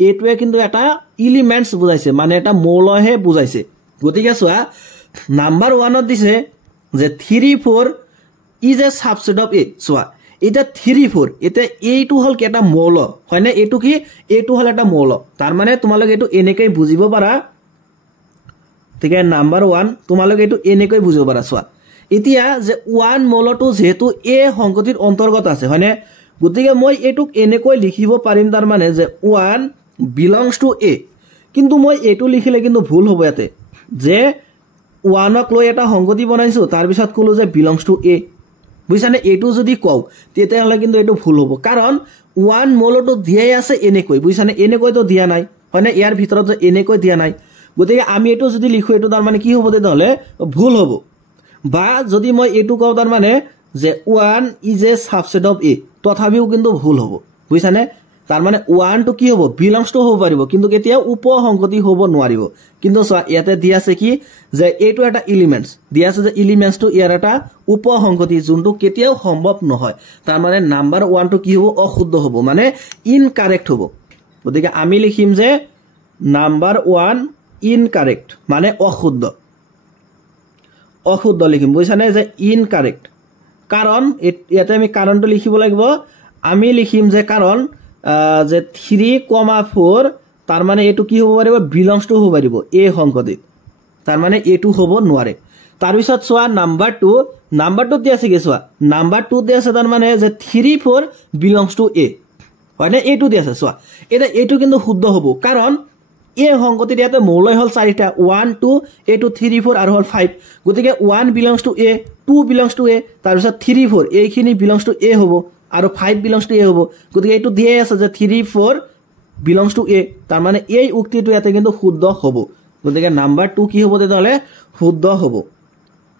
এইটোৱে কিন্তু এটা এলিমেন্টস বুজাইছে মানে এটা মৌলহে বুজাইছে গতিকে চোৱা নাম্বাৰ 1 ত দিছে যে 3 4 is a subset of a চোৱা এটা 3 4 এটা এইটো হল কেটা মৌল হয়নে এইটো কি এইটো হল এটা মৌল তাৰ মানে তোমালোকে এইটো এনেকৈ বুজিব পাৰা ঠিক আছে নাম্বাৰ 1 তোমালোকে এইটো এনেকৈ বুজিব পাৰা চোৱা এতিয়া যে 1 মলটো যেহেতু এ সংগতিৰ অন্তৰ্গত আছে হয়নে গতিকে মই এটুক এনেকৈ লিখিব পাৰিম তাৰ মানে যে 1 belongs to a কিন্তু মই এটো লিখিলে কিন্তু ভুল হ'ব ইয়াতে যে 1 ক লৈ এটা সংগতি বনাইছো তাৰ পিছত কলো যে belongs to a বুঝছানে এটো যদি কও তেতিয়াহলে কিন্তু এটো ভুল হ'ব কাৰণ 1 মলটো দিয়াই আছে এনেকৈ বুঝছানে এনেকৈ তো দিয়া নাই হয়নে ইয়াৰ ভিতৰত যে এনেকৈ দিয়া নাই গতিকে আমি এটো যদি লিখো এটো তাৰ মানে কি হ'ব তেতিয়াহলে ভুল হ'ব বা যদি মই এটো কও তাৰ মানে যে 1 is a subset of a তথাপিও কিন্তু ভুল হ'ব বুঝছানে তাৰ মানে 1 to কি হ'ব belongs to হ'ব পাৰিব কিন্তু কেতিয়া উপসংগতি হ'ব নোৱাৰিব কিন্তু ইয়াতে দিয়া আছে কি যে এটো এটা এলিমেন্টস দিয়া আছে যে এলিমেন্টস to ইয়াৰ এটা উপসংগতি যোনটো কেতিয়াও সম্ভৱ নহয় তাৰ মানে নাম্বাৰ 1 to কি হ'ব অশুদ্ধ হ'ব মানে ইনকাৰেক্ট হ'ব গতিকে আমি লিখিম যে নাম্বাৰ 1 ইনকাৰেক্ট মানে অশুদ্ধ অশুদ্ধ লিখিম বুঝছানে যে ইনকাৰেক্ট কাৰণ ইয়াতে আমি কাৰণটো লিখিব লাগিব আমি লিখিম যে কাৰণ যে 3,4 তাৰ মানে এটো কি হ'ব পাৰিব belongs to হ'ব পাৰিব এ সংগতিত তাৰ মানে এটো হ'ব নোৱাৰে তাৰ পিছত সোৱা নাম্বাৰ 2 দিয়া আছে কি সোৱা নাম্বাৰ 2 দিয়া আছে তাৰ মানে যে 3,4 belongs to a হয়নে এটো দিয়া আছে সোৱা এটা এটো কিন্তু শুদ্ধ হ'ব কাৰণ এ সংগতিত ইয়াতে মৌলয় হল 4টা 1 2 a2 3 4 আৰু হল 5 গতিকে 1 belongs to a 2 belongs to a তাৰ পিছত 3 4 এইখিনি belongs to a হ'ব আৰু 5 belongs to a হ'ব গতিকে এটো দিয়ে আছে যে 3 4 belongs to a তাৰ মানে এই উক্তিটো ইয়াতে কিন্তু শুদ্ধ হ'ব গতিকে নাম্বাৰ 2 কি হ'ব তেতিয়াহলে শুদ্ধ হ'ব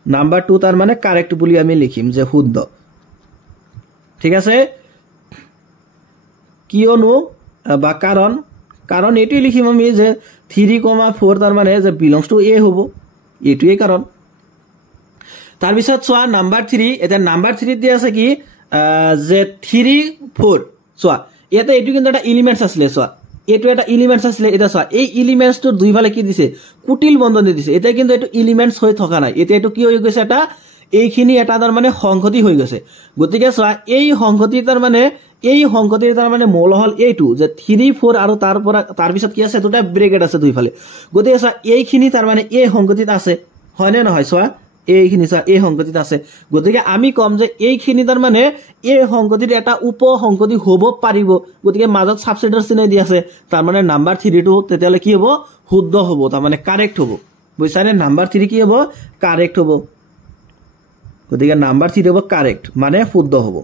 নাম্বাৰ 2 তাৰ মানে কাৰেক্ট বুলি আমি লিখিম যে শুদ্ধ ঠিক আছে কিয়নো বা কাৰণ এটো লিখিম আমি যে 3,4 তাৰ মানে যে belongs to a হ'ব এটোই কাৰণ তাৰ পিছত সোৱা নাম্বাৰ 3 এটা নাম্বাৰ 3 দিয়া আছে কি যে 3 4 সোৱা এটা এটো কিন্তু এটা এলিমেন্টস আছিল সোৱা এটো এটা এলিমেন্টস আছিল এটা সোৱা এই এলিমেন্টস টো দুইফালে কি দিছে কুটিল বন্ধনী দিছে এটা কিন্তু এটো এলিমেন্টস হৈ থকা নাই এটা এটো কি হৈ গৈছে এটা এইখিনি এটা তাৰ মানে সংগতি হৈ গৈছে গতিকে সোৱা এই সংগতি তাৰ মানে মৌল হল এইটো যে 3 4 আৰু তাৰ পিছত কি আছে দুটা ব্ৰেকেট আছে দুইফালে গতিকে সোৱা এইখিনি তাৰ মানে এই সংগতিত আছে হয়নে নহয় সোৱা এইখিনি সোৱা এই সংগতিত আছে গতিকে আমি কম যে এইখিনি তাৰ মানে এই সংগতিৰ এটা উপসংগতি হ'ব পাৰিব গতিকে মাজত সাবসেটৰ চিহ্ন দি আছে তাৰ মানে নাম্বাৰ 3 টো তেতিয়ালে কি হ'ব শুদ্ধ হ'ব তাৰ মানে কাৰেক্ট হ'ব বুঝছানে নাম্বাৰ 3 কি হ'ব কাৰেক্ট হ'ব গতিকে নাম্বাৰ 3 হ'ব কাৰেক্ট মানে শুদ্ধ হ'ব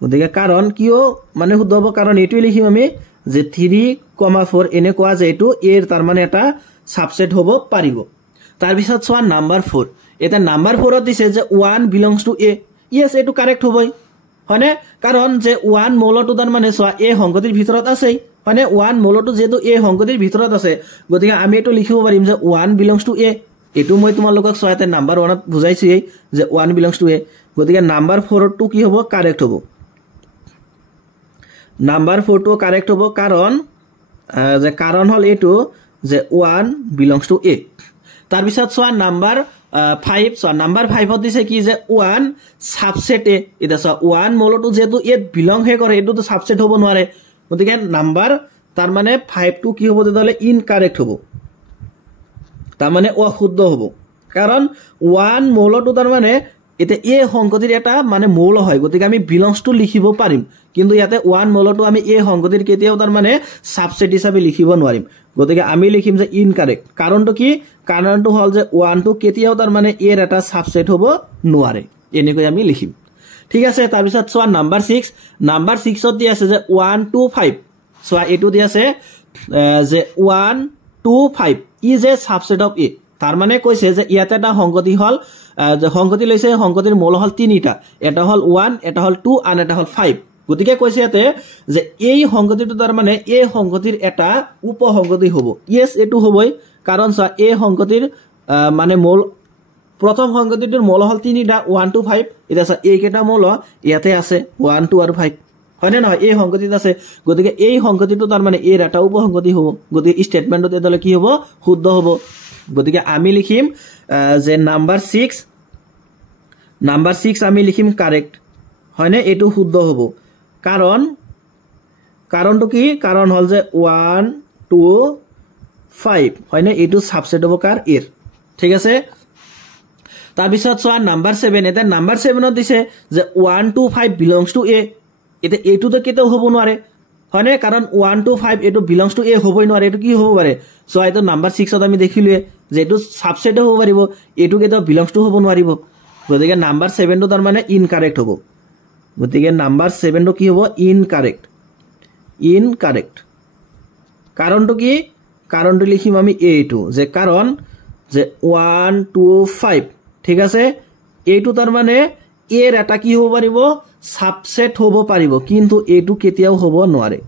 গতিকে কাৰণ কিয় মানে শুদ্ধ হ'ব কাৰণ এটোই লিখিম আমি যে 3,4 এনে কোৱা যে এটো এৰ তাৰ মানে এটা সাবসেট হ'ব পাৰিব তাৰ পিছত সোৱা নাম্বাৰ 4 এটা নাম্বাৰ 4 ত দিছে যে 1 belongs to a yes এটো কারেক্ট হ'বই হয়নে কাৰণ যে 1 মৌলটো তাৰ মানে সোৱা এ সংগতিৰ ভিতৰত আছে হয়নে 1 মৌলটো যেটো এ সংগতিৰ ভিতৰত আছে গতিকে আমি এটো লিখিব পাৰিম যে 1 belongs to a এটো মই তোমালোকক সোৱাতে নাম্বাৰ 1 ত বুজাইছো যে 1 belongs to a গতিকে নাম্বাৰ 4 টো কি হ'ব কাৰেক্ট হ'ব নাম্বাৰ 4 টো কাৰেক্ট হ'ব কাৰণ হল এটো যে 1 belongs to a তাৰ পিছত সোৱা নাম্বাৰ 5 সোৱা নাম্বাৰ 5 ত দিছে কি যে 1 সাবসেট এ এটা সোৱা 1 মৌলটো যেটো এত বিলং হে কৰে এটো তো সাবসেট হ'ব নোৱাৰে গতিকে নাম্বাৰ তাৰ মানে 5 টো কি হ'ব তেতিয়ালে ইনকাৰেক্ট হ'ব তাৰ মানে অশুদ্ধ হ'ব কাৰণ 1 মৌলটো তাৰ মানে এটা এ সংগতিৰ এটা মানে মৌল হয় গতিকে আমি belongs to লিখিব পাৰিম কিন্তু ইয়াতে 1 মৌলটো আমি এ সংগতিৰ কেতিয়াও তাৰ মানে সাবসেট হিচাপে লিখিব নোৱাৰিম গতিকে আমি লিখিম যে ইনকাৰেক্ট কাৰণটো কি কাৰণটো হল যে 1 টো কেতিয়াও তাৰ মানে এৰ এটা সাবসেট হ'ব নোৱাৰে এনেকৈ আমি লিখিম ঠিক আছে তাৰ পিছত সোৱা নাম্বাৰ 6 ত দি আছে যে 1 2 5 সোৱা এটো দি আছে যে 1 2 5 is a subset of a তাৰ মানে কৈছে যে ইয়াতে এটা সংগতি হল যে সংগতি লৈছে সংগতিৰ মৌল হল 3টা এটা হল 1 এটা হল 2 আৰু এটা হল 5 গতিকে কৈছে ইয়াতে যে এই সংগতিটো তাৰ মানে এই সংগতিৰ এটা উপসংগতি হ'ব yes এটো হ'বই কাৰণ এই সংগতিৰ মানে মৌল প্ৰথম সংগতিটোৰ মৌল হল 3টা 1 2 5 এটা এই কেটা মৌল ইয়াতে আছে 1 2 আৰু 5 হয়নে নহয় এই সংগতিত আছে গতিকে এই সংগতিটো তাৰ মানে এৰ এটা উপসংগতি হ'ব গতিকে স্টেটমেন্টত এদলে কি হ'ব শুদ্ধ হ'ব গতিকে আমি লিখিম যে নাম্বাৰ 6 আমি লিখিম কাৰেক্ট হয়নে এটো শুদ্ধ হ'ব কাৰণটো কি কাৰণ হল যে 1 2 5 হয়নে এটো সাবসেট হ'ব কাৰ এৰ ঠিক আছে তাৰপিছত চোৱা নাম্বাৰ 7 এটা নাম্বাৰ 7ত দিছে যে 1 to 5 belongs to a এটা এইটো তো কেতে হ'ব নোৱাৰে হয়নে কাৰণ 1 to 5 এটো belongs to a হ'বই নোৱাৰে এটো কি হ'ব পাৰে সো এটো নাম্বাৰ 6ত আমি দেখিলুৱে যে এটো সাবসেট হ'ব পাৰিব এটো কেতে belongs to হ'ব নোৱাৰিব গতিকে নাম্বাৰ 7 টো তাৰ মানে ইনকাৰেক্ট হ'ব গতিকে নাম্বাৰ 7 টো কি হ'ব ইনকাৰেক্ট কাৰণটো কি কাৰণটো লিখিম আমি এইটো যে কাৰণ যে 1 to 5 ঠিক আছে এইটো তাৰ মানে এৰ এটা কি হ'ব পাৰিব সাবসেট হ'ব পাৰিব কিন্তু এইটো কেতিয়াও হ'ব নোৱাৰে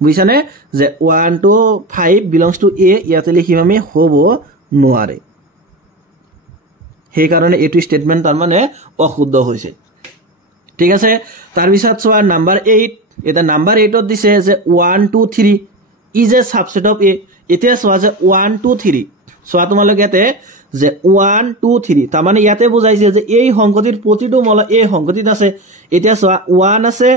বুজিছানে যে 1 to 5 belongs to a ইয়াতে লিখিম আমি হ'ব নোৱাৰে সেই কাৰণে এইটো স্টেটমেন্ট তাৰ মানে অশুদ্ধ হৈছে ঠিক আছে তাৰ পিছত চোৱা নাম্বাৰ 8 এটা নাম্বাৰ 8 ত দিছে যে 1 to 3 is a subset of a এতিয়া চোৱা যে 1 to 3 চোৱা তোমালোকে ইয়াতে যে 1 2 3 তাৰ মানে ইয়াতে বুজাইছে যে এই সংখ্যাটিৰ প্ৰতিটো মূল এই সংখ্যাটিত আছে এতিয়া চোৱা 1 আছে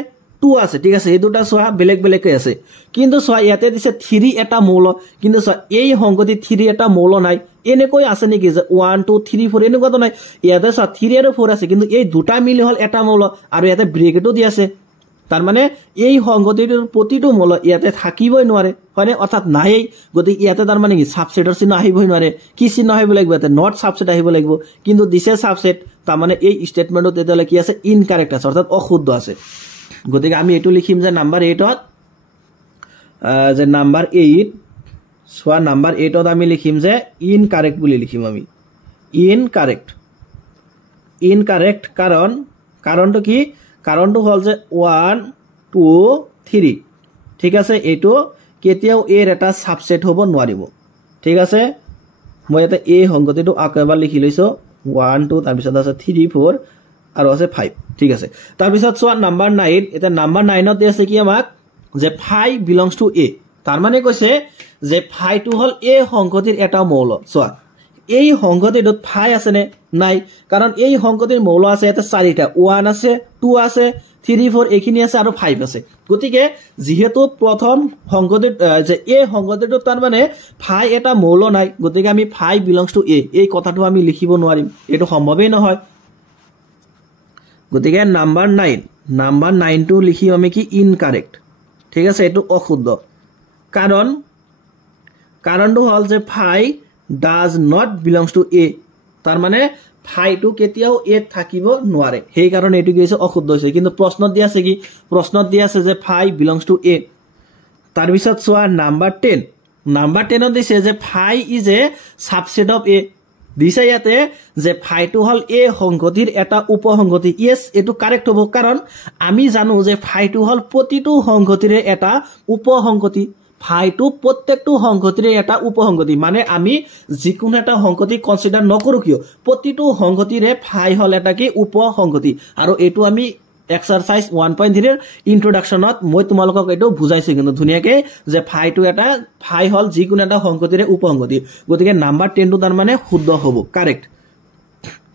2 আছে ঠিক আছে এই দুটা চোৱা বেলেগ বেলেগকৈ আছে কিন্তু চোৱা ইয়াতে দিছে 3 এটা মূল কিন্তু চোৱা এই সংখ্যাটি 3 এটা মূল নাই এনেকৈ আছে নেকি যে 1 2 3 4 এনেকুৱা তো নাই ইয়াতে চোৱা 3 আৰু 4 আছে কিন্তু এই দুটা মিলি হল এটা মূল আৰু ইয়াতে ব্ৰেকেটও দি আছে তাৰ মানে এই সংখ্যাটিৰ প্ৰতিটো মূল ইয়াতে থাকিবই নোৱাৰে হয়নে অৰ্থাৎ নাই গতি ইয়াতে তাৰ মানে কি সাবসেটৰ চিহ্ন আহিবই নোৱাৰে কি চিহ্ন আহিব লাগিব ইয়াতে নট সাবসেট আহিব লাগিব কিন্তু দিছে সাবসেট তাৰ মানে এই স্টেটমেন্টত এটালে কি আছে ইনকাৰেক্ট আছে অৰ্থাৎ অশুদ্ধ আছে গতিকে আমি এটো লিখিম যে নাম্বাৰ 8 ত যে নাম্বাৰ 8 সোয়া নাম্বাৰ 8 ত আমি লিখিম যে ইনকাৰেক্ট বুলি লিখিম আমি ইনকাৰেক্ট কাৰণটো কি কাৰণটো হল যে 1 2 3 ঠিক আছে এটো কেতিয়াও এৰ এটা সাবসেট হ'ব নোৱাৰিব ঠিক আছে মই এটা এই সংখ্যাটো আকবাৰ লিখি লৈছো 1 2 তাৰ পিছত আছে 3 4 আৰু আছে 5 ঠিক আছে তাৰ পিছত সোয়া নাম্বাৰ 9 এটা নাম্বাৰ 9 ত আছে কি আমাক যে 5 belongs to a তাৰ মানে কৈছে যে 5 টো হল a সংখ্যাটিৰ এটা মৌল সোয়া এই সংখ্যাটিত 5 আছে নে নাই কাৰণ এই সংখ্যাটিৰ মৌল আছে এটা 4টা 1 আছে 2 আছে 3 4 এখিনি আছে আৰু 5 আছে গতিকে যেহেতু প্ৰথম সংখ্যাটিত যে a সংখ্যাটিত তাৰ মানে 5 এটা মৌল নাই গতিকে আমি 5 belongs to a এই কথাটো আমি লিখিব নোৱাৰিম এটো সম্ভৱই নহয় গতিকে নাম্বাৰ 9 টো লিখি আমি কি ইনকাৰেক্ট ঠিক আছে এটো অশুদ্ধ কাৰণটো হল যে 5 does not belongs to a তাৰ মানে 5 টো কেতিয়াও a থাকিব নোৱাৰে সেই কাৰণে এটো কি অশুদ্ধ হৈছে কিন্তু প্ৰশ্নত দিয়া আছে কি প্ৰশ্নত দিয়া আছে যে 5 belongs to a তাৰ পিছত সোয়া নাম্বাৰ 10 ত দিছে যে 5 is a subset of a দিছে ইয়াতে যে 5 টো হল a সংখ্যাটিৰ এটা উপসংখ্যাটি yes এটো কাৰেক্ট হ'ব কাৰণ আমি জানো যে 5 টো হল প্ৰতিটো সংখ্যাটিৰ এটা উপসংখ্যাটি 5 টো প্ৰত্যেকটো সংখ্যাটিৰ এটা উপসংখ্যাটি মানে আমি যিকোনো এটা সংখ্যাটি কনসিডাৰ নকৰো কিয় প্ৰতিটো সংখ্যাটিৰে 5 হল এটা কি উপসংখ্যাটি আৰু এটো আমি এক্সারসাইজ 1.3 এর ইন্ট্রোডাকশনত মই তোমালোকক এটো বুজাইছো কিন্তু ধুনিয়াকে যে 5 টো এটা 5 হল যিকোনো এটা সংখ্যাটিৰ উপসংখ্যাটি গতিকে নাম্বাৰ 10 টো তাৰ মানে শুদ্ধ হ'ব কাৰেক্ট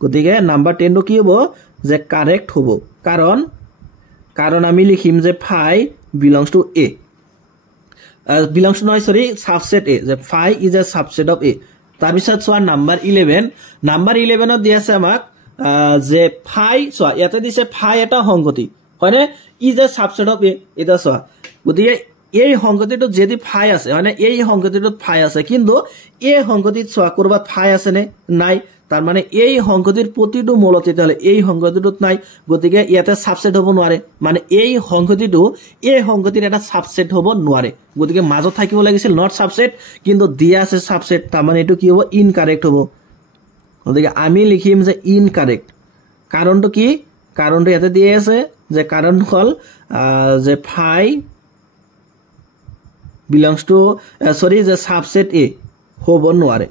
গতিকে নাম্বাৰ 10 টো কি হ'ব যে কাৰেক্ট হ'ব কাৰণ আমি লিখিম যে 5 belongs to a belongs to no sorry subset a যে 5 is a subset of a তাৰ পিছত সোয়া নাম্বাৰ 11 ত দিয়া আছে আমাক যে 5 সোয়া ইয়াতে দিছে 5 এটা সংখ্যাটি হয়নে is a subset of a এটা সোয়া গতিকে এই সংখ্যাটিটো যদি 5 আছে মানে এই সংখ্যাটিটো 5 আছে কিন্তু এই সংখ্যাটিত সোয়া কৰবাত 5 আছে নে নাই তাৰ মানে এই সংখ্যাটিৰ প্ৰতিটো মূলত তেতিয়ালে এই সংখ্যাটিটোত নাই গতিকে ইয়াতে সাবসেট হ'ব নোৱাৰে মানে এই সংখ্যাটিৰ এটা সাবসেট হ'ব নোৱাৰে গতিকে মাজত থাকিব লাগিছিল নট সাবসেট কিন্তু দিয়া আছে সাবসেট তাৰ মানে এটো কি হ'ব ইনকাৰেক্ট হ'ব গতিকে আমি লিখিম যে ইনকাৰেক্ট কাৰণটো কি কাৰণটো ইয়াতে দিয়া আছে যে কাৰণ হল যে 5 belongs to sorry যে সাবসেট a হ'ব নোৱাৰে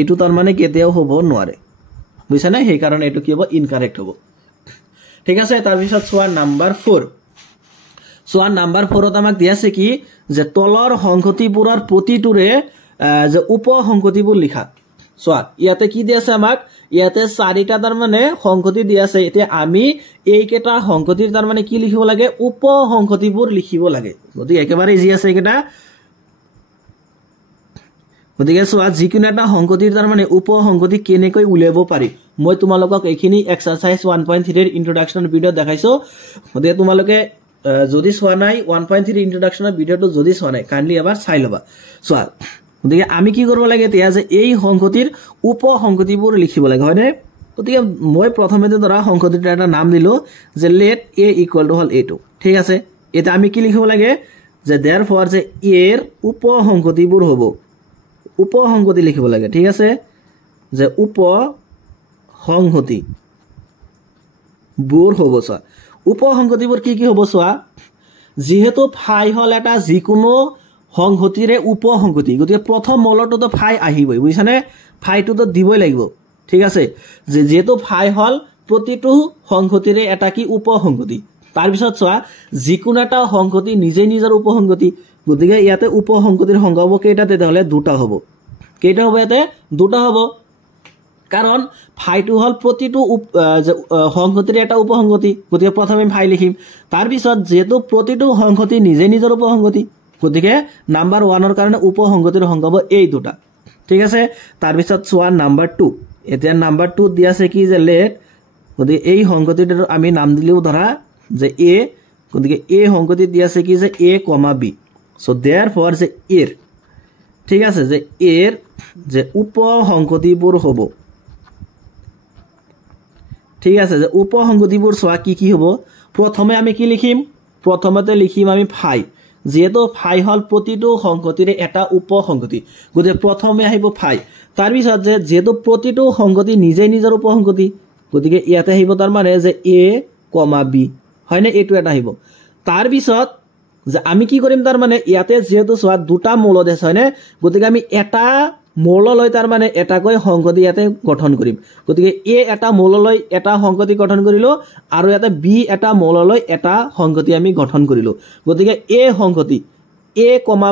এটো তাৰ মানে কেতিয়াও হ'ব নোৱাৰে বুঝছা না সেই কাৰণে এটো কি হ'ব ইনকাৰেক্ট হ'ব ঠিক আছে তাৰ পিছত সোয়া নাম্বাৰ 4 ত আমাক দিয়া আছে কি যে তলৰ সংখ্যাটিবোৰৰ প্ৰতিটোৰে যে উপসংখ্যাটিবোৰ লিখা সোয়া ইয়াতে কি দিয়া আছে আমাক ইয়াতে 4টা তাৰ মানে সংখ্যাটি দিয়া আছে এতিয়া আমি এই কেটা সংখ্যাটিৰ তাৰ মানে কি লিখিব লাগে উপসংখ্যাটিবোৰ লিখিব লাগে গতিকে একেবাৰে ইজি আছে এটা গতিকে সোয়া যিকোনো এটা সংখ্যাটিৰ তাৰ মানে উপসংখ্যাটি কেনেকৈ উলিয়াব পাৰি মই তোমালোকক এইখিনি এক্সাৰসাইজ 1.3 এৰ ইন্ট্ৰোডাকশন ভিডিও দেখাইছো গতিকে তোমালোকে যদি চোৱা নাই 1.3 ইন্ট্ৰোডাকশনৰ ভিডিওটো যদি চোৱা নাই কাইন্ডলি এবাৰ চাই লবা চোৱা গতিকে আমি কি কৰিব লাগে এতিয়া যে এই সংহতিৰ উপসংহতিবোৰ লিখিব লাগে হয়নে গতিকে মই প্ৰথমতে ধৰা সংহতিৰ এটা নাম দিলো যে let a equal to hall a2 ঠিক আছে এটা আমি কি লিখিব লাগে যে therefore যে এর উপসংহতিবোৰ হ'ব উপসংহতি লিখিব লাগে ঠিক আছে যে উপসংহতি বোৰ হ'ব চোৱা উপসংহতিবোৰ কি কি হ'ব চোৱা যেহেতু ফাই হল এটা যিকোনো সংহতিৰে উপসংহতি গতিকে প্ৰথম মলটোতো ফাই আহিবই বুজিছানে ফাইটোতো দিবই লাগিব ঠিক আছে যেহেতু ফাই হল প্ৰতিটো সংহতিৰে এটা কি উপসংহতি তাৰ পিছত চোৱা যিকোনো এটা সংহতি নিজে নিজৰ উপসংহতি গতিকে ইয়াতে উপসংহতিৰ সংখ্যা হ'ব কেইটা তেতিয়াহলে দুটা হ'ব কেইটা হ'ব ইয়াতে দুটা হ'ব কাৰণ ফাইটো হল প্ৰতিটো সংহতিৰ এটা উপসংহতি গতিকে প্ৰথমে ফাই লিখিম তাৰ পিছত যেহেতু প্ৰতিটো সংহতি নিজে নিজৰ উপসংহতি গতিকে নাম্বাৰ 1 ৰ কাৰণে উপসংহতিৰ সংখ্যা হ'ব এই দুটা ঠিক আছে তাৰ পিছত চোৱা নাম্বাৰ 2 এতিয়া নাম্বাৰ 2 দিয়া আছে কি যে let গতিকে এই সংহতিটোৰ আমি নাম দিলেও ধৰা যে a গতিকে এই সংহতি দিয়া আছে কি যে a, b সো therefore যে এর ঠিক আছে যে এর যে উপসংহতিবোৰ হ'ব ঠিক আছে যে উপসংহতিবোৰ চোৱা কি কি হ'ব প্ৰথমে আমি কি লিখিম প্ৰথমতে লিখিম আমি ফাই যেহেতু ফাই হল প্ৰতিটো সংহতিৰে এটা উপসংহতি গতিকে প্ৰথমে আহিব ফাই তাৰ পিছত যে যেহেতু প্ৰতিটো সংহতি নিজে নিজৰ উপসংহতি গতিকে ইয়াতে আহিব তাৰ মানে যে a, b হয়নে এটো এটা আহিব তাৰ পিছত যে আমি কি কৰিম তাৰ মানে ইয়াতে যেহেতু চোৱা দুটা মৌল আছে হয়নে গতিকে আমি এটা মৌল লৈ তাৰ মানে এটাকৈ সংহতি ইয়াতে গঠন কৰিম গতিকে a এটা মৌল লৈ এটা সংহতি গঠন কৰিলো আৰু ইয়াতে b এটা মৌল লৈ এটা সংহতি আমি গঠন কৰিলো গতিকে a সংহতি a,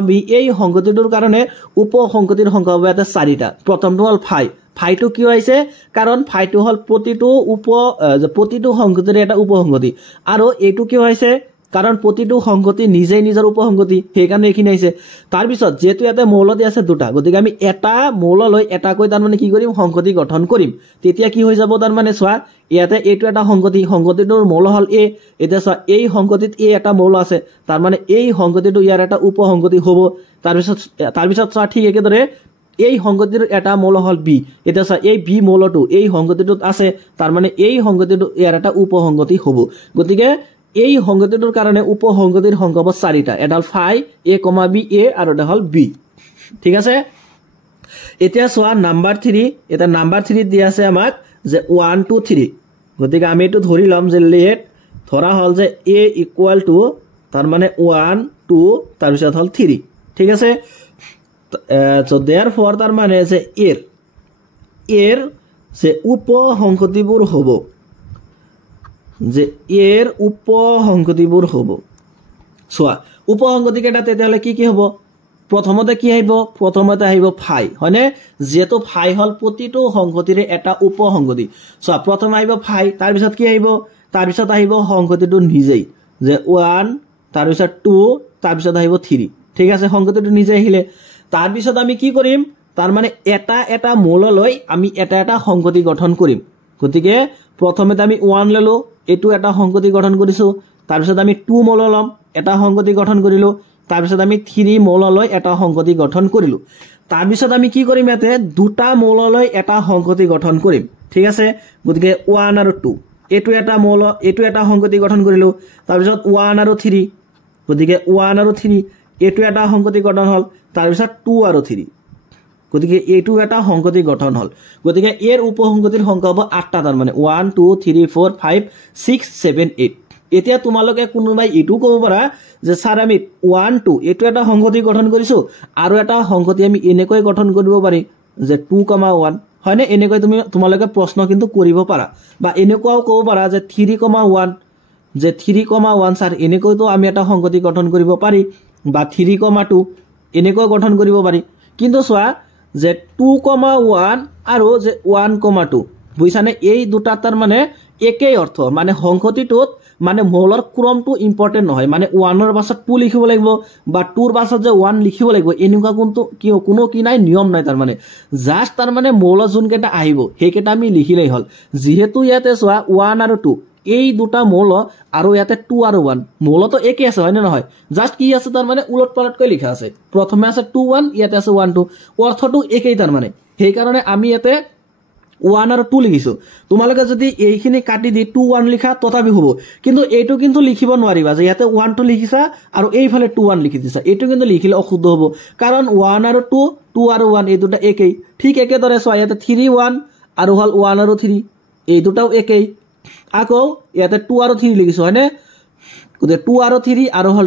b এই সংহতিটোৰ কাৰণে উপসংহতিৰ সংখ্যা হ'ব ইয়াতে 4টা প্ৰথমটো হল ফাই ফাইটো কি হৈছে কাৰণ ফাইটো হল প্ৰতিটো সংহতিৰ এটা উপসংহতি আৰু এইটো কি হৈছে কাৰণ প্ৰতিটো সংহতি নিজে নিজৰ উপসংহতি সেই কাৰণে এখিনি আছে তাৰ পিছত যেহেতু ইয়াতে মৌল দি আছে দুটা গতিকে আমি এটা মৌল লৈ এটা কৈ তাৰ মানে কি কৰিম সংহতি গঠন কৰিম তেতিয়া কি হৈ যাব তাৰ মানে চোৱা ইয়াতে এইটো এটা সংহতিটোৰ মৌল হল a এতিয়া চোৱা এই সংহতিত a এটা মৌল আছে তাৰ মানে এই সংহতিটো ইয়াৰ এটা উপসংহতি হ'ব তাৰ পিছত চোৱা ঠিক একেদৰে এই সংগতিৰ এটা মৌল হল বি এটা চা এই বি মৌলটো এই সংগতিটোত আছে তাৰ মানে এই সংগতিটো ইয়াৰ এটা উপসংগতি হ'ব গতিকে এই সংগতিটোৰ কাৰণে উপসংগতিৰ সংখ্যা হ'ব 4টা এটা হল ফাই a, b a আৰু এটা হল b ঠিক আছে এতিয়া চোৱা নাম্বাৰ 3 এটা নাম্বাৰ 3 দিয়া আছে আমাক যে 1 2 3 গতিকে আমি এটো ধৰি লম যে let ধৰা হল যে a equal to তাৰ মানে 1 2 তাৰ পিছত হল 3 ঠিক আছে so therefore তাৰ মানে যে এৰ যে উপসংহতিবোৰ হ'ব যে এৰ উপসংহতিবোৰ হ'ব চোৱা উপসংহতি কেটা তেতিয়ালে কি কি হ'ব প্ৰথমতে কি আহিব প্ৰথমতে আহিব ফাই হয়নে যেটো ফাই হল প্ৰতিটো সংহতিৰে এটা উপসংহতি চোৱা প্ৰথমে আহিব ফাই তাৰ পিছত কি আহিব তাৰ পিছত আহিব সংহতিটো নিজেই যে 1 তাৰ পিছত 2 তাৰ পিছত আহিব 3 ঠিক আছে সংহতিটো নিজে আহিলে তাৰ পিছত আমি কি কৰিম তাৰ মানে এটা মৌল লৈ আমি এটা সংহতি গঠন কৰিম গতিকে প্ৰথমতে আমি 1 ললো এটো এটা সংহতি গঠন কৰিছো তাৰ পিছত আমি 2 মৌল লম এটা সংহতি গঠন কৰিলো তাৰ পিছত আমি 3 মৌল লৈ এটা সংহতি গঠন কৰিলো তাৰ পিছত আমি কি কৰিম ইয়াতে দুটা মৌল লৈ এটা সংহতি গঠন কৰিম ঠিক আছে গতিকে 1 আৰু 2 এটো এটা মৌল এটো এটা সংহতি গঠন কৰিলো তাৰ পিছত 1 আৰু 3 গতিকে 1 আৰু 3 এটো এটা সংহতি গঠন হল তাৰ পিছত 2 আৰু 3 গতিকে এটো এটা সংহতি গঠন হল গতিকে এৰ উপসংহতিৰ সংখ্যা হ'ব 8টা তাৰ মানে 1 2 3 4 5 6 7 8 এতিয়া তোমালোকে কোনোবাই এটো ক'ব পাৰা যে স্যাৰ আমি 1 2 এটো এটা সংহতি গঠন কৰিছো আৰু এটা সংহতি আমি এনেকৈ গঠন কৰিব পাৰি যে 2,1 হয়নে এনেকৈ তোমালোকে প্ৰশ্ন কিন্তু কৰিব পাৰা বা এনেকুৱাও ক'ব পাৰা যে 3,1 যে 3,1 স্যাৰ এনেকৈ তো আমি এটা সংহতি গঠন কৰিব পাৰি বা 3,2 এনেকৈ গঠন কৰিব পাৰি কিন্তু চোৱা যে 2,1 আৰু যে 1,2 বুঝছানে এই দুটা তাৰ মানে একেই অৰ্থ মানে সংহতিটোত মানে মৌলৰ ক্ৰমটো ইম্পৰ্টেন্ট নহয় মানে 1 ৰ পাছত 2 লিখিব লাগিব বা 2 ৰ পাছত যে 1 লিখিব লাগিব এনেকুৱা কোনো কি নাই নিয়ম নাই তাৰ মানে জাস্ট তাৰ মানে মৌলৰ যোন কেটা আহিব হেকেটা আমি লিখিলেই হল যেহেতু ইয়াতে সোয়া 1 আৰু 2 এই দুটা মৌল আৰু ইয়াতে 2 আৰু 1 মৌল তো একে আছে হয় না নহয় জাস্ট কি আছে তাৰ মানে উলট পালট কৈ লিখা আছে প্ৰথমে আছে 2 1 ইয়াতে আছে 1 2 অৰ্থটো একেই তাৰ মানে সেই কাৰণে আমি ইয়াতে 1 আৰু 2 লিখিছো তোমালোকে যদি এইখিনি কাটি দি 2 1 লিখা তথাপি হ'ব কিন্তু এইটো কিন্তু লিখিব নোৱাৰিবা যে ইয়াতে 1 2 লিখিছা আৰু এইফালে 2 1 লিখি দিছা এইটো কিন্তু লিখিলে অশুদ্ধ হ'ব কাৰণ 1 আৰু 2 2 আৰু 1 এই দুটা একেই ঠিক একেদৰে চোৱা ইয়াতে 3 1 আৰু হল 1 আৰু 3 এই দুটাও একেই আকৌ ইয়াতে 2 আৰু 3 লিখিছো হয়নে গতে 2 আৰু 3 আৰু হল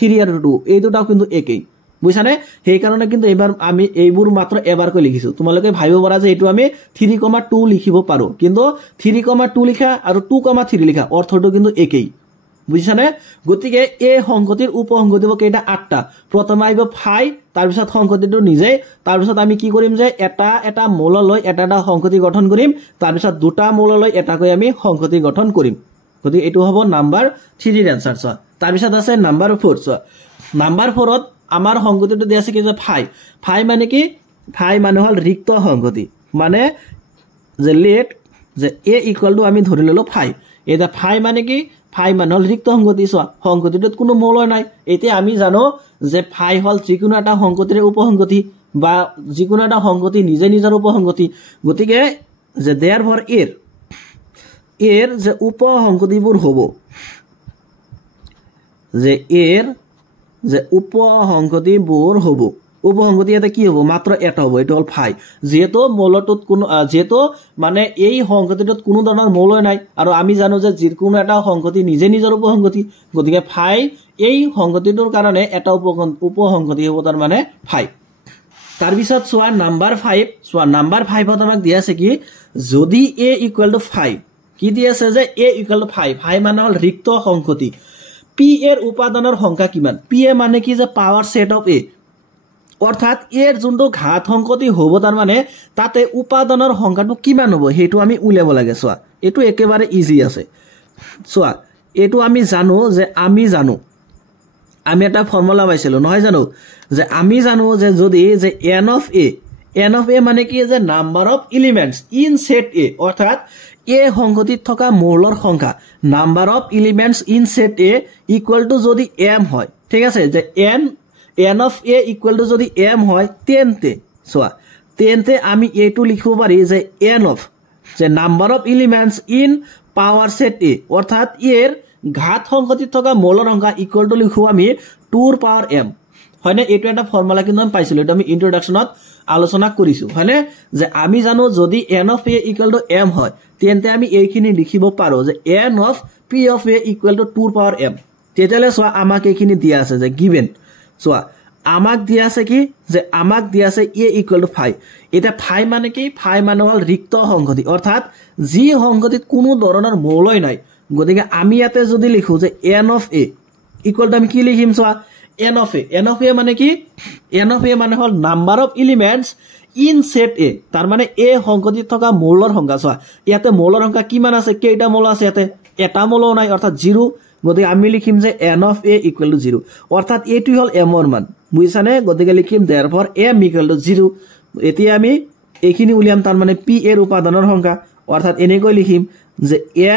3 আৰু 2 এই দুটাও কিন্তু একেই বুঝছানে সেই কাৰণে কিন্তু এবাৰ আমি এইবোৰ মাত্ৰ এবাৰ কৈ লিখিছো তোমালোকে ভাবিব পাৰা যে এটো আমি 3,2 লিখিব পাৰো কিন্তু 3,2 লিখা আৰু 2,3 লিখা অৰ্থটো কিন্তু একেই বুঝছানে গতিকে এই সংহতিৰ উপসংহতি কেইটা 8টা প্ৰথমে আহিব 5 তাৰ পিছত সংহতিটো নিজে তাৰ পিছত আমি কি কৰিম যে এটা মৌল লৈ এটা সংহতি গঠন কৰিম তাৰ পিছত দুটা মৌল লৈ এটা কৈ আমি সংহতি গঠন কৰিম গতিকে এটো হ'ব নাম্বাৰ 3 ৰ आंसर চোৱা তাৰ পিছত আছে নাম্বাৰ 4 চোৱা নাম্বাৰ 4ত আমাৰ সংগতিটো দি আছে কি যে 5 মানে কি 5 মানে হল ৰিক্ত সংগতি মানে যে লেট যে a ইকুয়াল টু আমি ধৰি ললো 5 এটা 5 মানে কি 5 মানে হল ৰিক্ত সংগতি চোৱা সংগতিটোত কোনো মৌল নাই এতিয়া আমি জানো যে 5 হল যিকোনো এটা সংগতিৰ উপসংগতি বা যিকোনো এটা সংগতি নিজে নিজৰ উপসংগতি গতিকে যে therefore এৰ যে উপসংগতিবোৰ হ'ব যে এৰ যে উপসংগতিবোৰ হ'ব উপসংগতি এটা কি হ'ব মাত্ৰ এটা হ'ব এটো হল 5 যেহেতু মৌলটোত কোনো যেহেতু মানে এই সংগতিটোত কোনো ধৰণৰ মৌল নাই আৰু আমি জানো যে যিকোনো এটা সংগতি নিজে নিজৰ উপসংগতি গতিকে 5 এই সংগতিটোৰ কাৰণে এটা উপসংগতি হ'ব তাৰ মানে 5 তাৰ পিছত সোৱা নাম্বাৰ 5 সোৱা নাম্বাৰ 5ত আমাক দিয়া আছে কি যদি a ইকুয়াল টু 5 কি দি আছে যে a ইকুয়াল টু 5 মানে হল ৰিক্ত সংগতি p এৰ উপাদানৰ সংখ্যা কিমান p এ মানে কি যে পাৱাৰ সেট অফ a অৰ্থাৎ এৰ যোনটো ঘাত সংগতি হ'ব তাৰ মানে তাতে উপাদানৰ সংখ্যাটো কিমান হ'ব হেতু আমি উলিয়াব লাগে সোৱা এটো একেবাৰে ইজি আছে সোৱা এটো আমি জানো যে আমি এটা ফৰ্মুলা পাইছিলো নহয় জানো যে আমি জানো যে যদি যে n of a মানে কি যে number of elements in set a অৰ্থাৎ a সংগতিত থকা মৌলৰ সংখ্যা number of elements in set a equal to যদি m হয় ঠিক আছে যে n of a equal to যদি m হয় তেন্তে আমি এটো লিখিব পাৰি যে n of যে number of elements in power set a অৰ্থাৎ এৰ ঘাত সংগতিত থকা মৌলৰ সংখ্যা ইকুয়াল টু লিখো আমি 2 ৰ পাৱাৰ m হয়নে এটো এটা ফৰ্মুলা কিন্তু আমি পাইছিলো এটা আমি ইন্ট্ৰোডাকশনত আলোচনা কৰিছো হয়নে যে আমি জানো যদি n of a equal to m হয় তেন্তে আমি এইখিনি লিখিব পাৰো যে n of p of a equal to 2 ৰ পাৱাৰ m তেতিয়ালে সোৱা আমাক এইখিনি দিয়া আছে যে গিভেন সোৱা আমাক দিয়া আছে কি যে আমাক দিয়া আছে a ইকুয়াল টু 5 এটা 5 মানে কি 5 মানে হল ৰিক্ত সংগতি অৰ্থাৎ যি সংগতিত কোনো ধৰণৰ মৌলই নাই গতিকে আমি ইয়াতে যদি লিখো যে n of a equal to আমি কি লিখিম সোৱা n of a মানে কি n of a মানে হল number of elements in set a তাৰ মানে a সংগতিত থকা মৌলৰ সংখ্যা সোৱা ইয়াতে মৌলৰ সংখ্যা কিমান আছে কেইটা মৌল আছে ইয়াতে এটা মৌল নাই অৰ্থাৎ 0 গতিকে আমি লিখিম যে n of a equal to 0 অৰ্থাৎ এটো হল m ৰ মান বুঝছানে গতিকে লিখিম therefore m ইকুয়াল টু 0 এতিয়া আমি এইখিনি উলিয়াম তাৰ মানে p এৰ উপাদানৰ সংখ্যা অৰ্থাৎ এনেকৈ লিখিম যে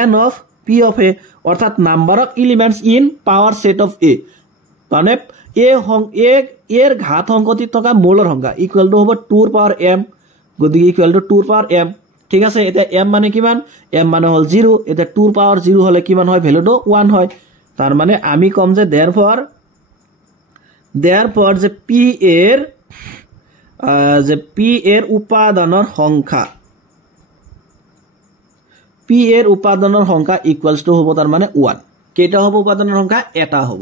n of p of a অৰ্থাৎ number of elements in power set of a মানে এৰ ঘাত সংগতিত থকা মৌলৰ সংখ্যা ইকুয়াল টু হ'ব 2 ৰ পাৱাৰ m গতিকে ইকুয়াল টু 2 ৰ পাৱাৰ m ঠিক আছে এটা m মানে কিমান m মানে হল 0 এটা 2 ৰ পাৱাৰ 0 হলে কিমান হয় ভ্যালুটো 1 হয় তাৰ মানে আমি কম যে therefore যে p এৰ উপাদানৰ সংখ্যা ইকুয়ালস টু হ'ব তাৰ মানে 1 কেইটা হ'ব উপাদানৰ সংখ্যা এটা হ'ব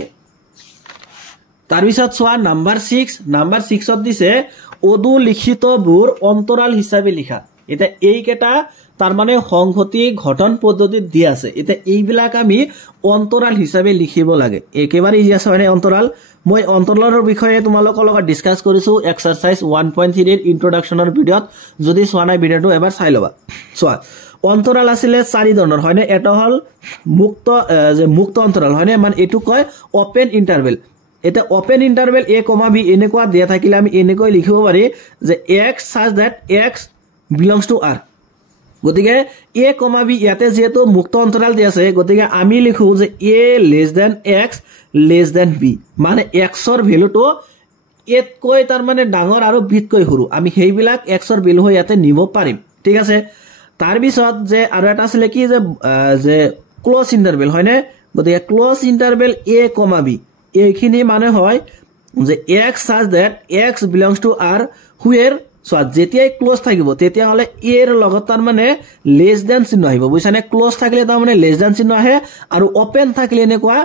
তাৰ পিছত সোৱা নাম্বাৰ 6 ত দিছে অদু লিখিতবোৰ অন্তৰাল হিচাপে লিখা এটা এইকেইটা তাৰ মানে সংহতি গঠন পদ্ধতিত দি আছে এটা এইবিলাক আমি অন্তৰাল হিচাপে লিখিব লাগে একেবাৰে ইজি আছে মানে অন্তৰাল মই অন্তৰালৰ বিষয়ে তোমালোকৰ লগত ডিসকাস কৰিছো এক্সাৰসাইজ 1.3 এৰ ইন্ট্ৰোডাকচনৰ ভিডিওত যদি চোৱা নাই ভিডিওটো এবাৰ চাই লবা চোৱা অন্তৰাল আছিল চাৰি ধৰণৰ হয়নে এটা হল মুক্ত অন্তৰাল হয়নে মানে এটো কয় ওপেন ইন্টাৰভেল এটা ওপেন ইন্টাৰভেল a, b এনেকুৱা দিয়া থাকিলে আমি এনেকৈ লিখিব পাৰি যে x such that x belongs to r গতিকে a, b ইয়াতে যেটো মুক্ত অন্তৰাল দি আছে গতিকে আমি লিখো যে a less than x less than b মানে x ৰ ভ্যালুটো এত কৈ তাৰ মানে ডাঙৰ আৰু b কৈ সৰু আমি হেইবিলাক x ৰ ভ্যালু হৈ ইয়াতে নিব পাৰিম ঠিক আছে তাৰ পিছত যে আৰু এটা আছে কি যে ক্লোজ ইন্টাৰভেল হয়নে গতিকে ক্লোজ ইন্টাৰভেল a, b এইখিনি মানে হয় যে x such that x belongs to r where so যেতিয়াই ক্লোজ থাকিব তেতিয়া হলে a এর লগত তার মানে লেস দ্যান চিহ্ন আহিব বুঝছানে ক্লোজ থাকলে তার মানে লেস দ্যান চিহ্ন আহে আৰু ওপেন থাকলে এনেকুৱা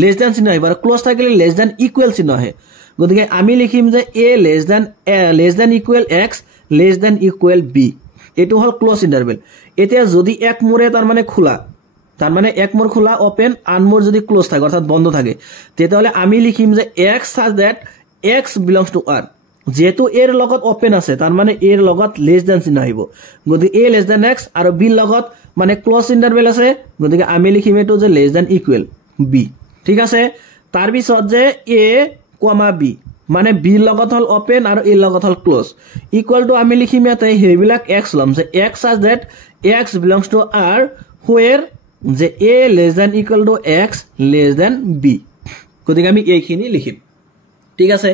লেস দ্যান চিহ্ন আহিব আৰু ক্লোজ থাকলে লেস দ্যান ইকুয়াল চিহ্ন আহে গতিকে আমি লিখিম যে a less than equal x less than equal b এটো হল ক্লোজ ইন্টারভেল এতিয়া যদি এক মোৰে তার মানে খোলা তার মানে এক মোর খোলা ওপেন আন মোর যদি ক্লোজ থাকে অর্থাৎ বন্ধ থাকে তেতিয়াহলে আমি লিখিম যে x such that x belongs to r যেহেতু এর লগত ওপেন আছে তার মানে এর লগত লেস দ্যান চিহ্ন আহিব গতিকে a লেস দ্যান x আৰু b লগত মানে ক্লোজ ইন্টারভেল আছে গতিকে আমি লিখিম এটো যে লেস দ্যান ইকুয়াল b ঠিক আছে তাৰ পিছত যে a, b মানে b লগত হল ওপেন আৰু a লগত হল ক্লোজ ইকুয়াল টু আমি লিখিম ইয়াতে হেইবিলাক x লম যে x such that x belongs to r where যে a less than equal to x less than b গতিকে আমি এইখিনি লিখিম ঠিক আছে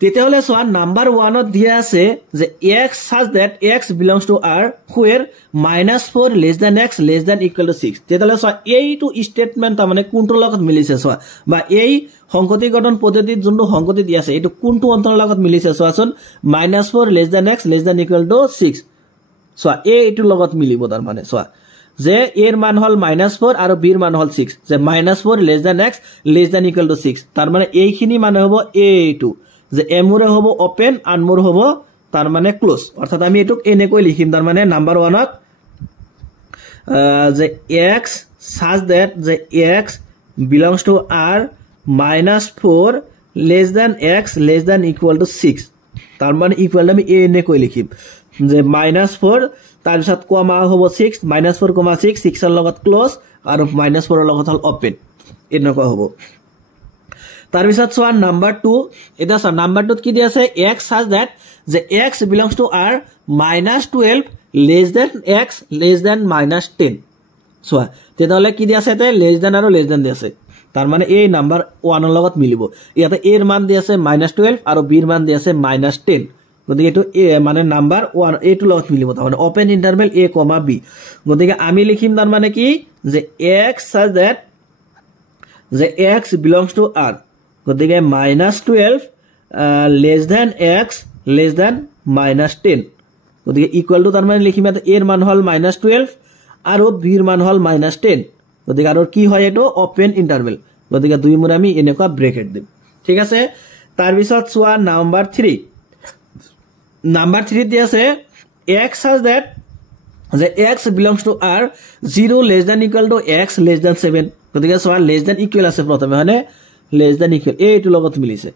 তেতিয়াহলে সোয়া নাম্বার 1 ত দিয়া আছে যে x such that x belongs to r where -4 less than x less than equal to 6 তেতিয়াহলে সোয়া এইটো স্টেটমেন্ট মানে কোনটোৰ লগত মিলিছে সোয়া বা এই সংহতি গঠন পদ্ধতিত যোনটো সংহতি দিয়া আছে এটো কোনটো অন্তৰৰ লগত মিলিছে সোয়াচোন -4 less than x less than equal to 6 সোয়া এইটো লগত মিলিব তাৰ মানে সোয়া যে এৰ মান হল -4 আৰু b এর মান হল 6 যে -4 less than x less than equal to 6 তাৰ মানে এইখিনি মানে হ'ব a2 যে m ৰে হ'ব ওপেন আন মোৰ হ'ব তাৰ মানে ক্লোজ অৰ্থাৎ আমি এটুক এনেকৈ লিখিম তাৰ মানে নাম্বার 1 ত যে x such that যে x belongs to r -4 less than x less than equal to 6 তাৰ মানে ইকুয়াল আমি এনেকৈ লিখিম যে -4 তাৰ পিছত কমা হ'ব 6 -4, 6 6 এৰ লগত ক্লোজ আৰু -4 এৰ লগত হল ওপেন এনেকুৱা হ'ব তাৰ পিছত সোয়া নাম্বার 2 এটা সোয়া নাম্বার 2 কি দি আছে x such that যে x belongs to r -12 less than x less than -10 সোয়া তেতিয়াহলে কি দি আছে তে লেস দ্যান আৰু লেস দ্যান দি আছে তাৰ মানে এই নাম্বাৰ 1 এৰ লগত মিলিব ইয়াতে a এৰ মান দি আছে -12 আৰু b এর মান দি আছে -10 গতিকে এটো a মানে নাম্বার 1 এটো লগত মিলিব তাৰ মানে ওপেন ইন্টাৰভেল a, b গতিকে আমি লিখিম তাৰ মানে কি যে x such that যে x belongs to r গতিকে -12 less than x less than -10 গতিকে ইকুয়াল টু তাৰ মানে লিখিম এৰ এৰ মান হল -12 আৰু b এৰ মান হল -10 গতিকে আৰু কি হয় এটো ওপেন ইন্টাৰভেল গতিকে দুই মুৰে আমি এনেকুৱা ব্ৰেকেট দিম ঠিক আছে তাৰ পিছত সোয়া নাম্বার 3 নাম্বার 3 দি আছে x such that যে x belongs to r 0 less than equal to x less than 7 গতিকে সোয়া less than equal আছে প্ৰথমে হয়নে less than equal এইটো লগত মিলিছে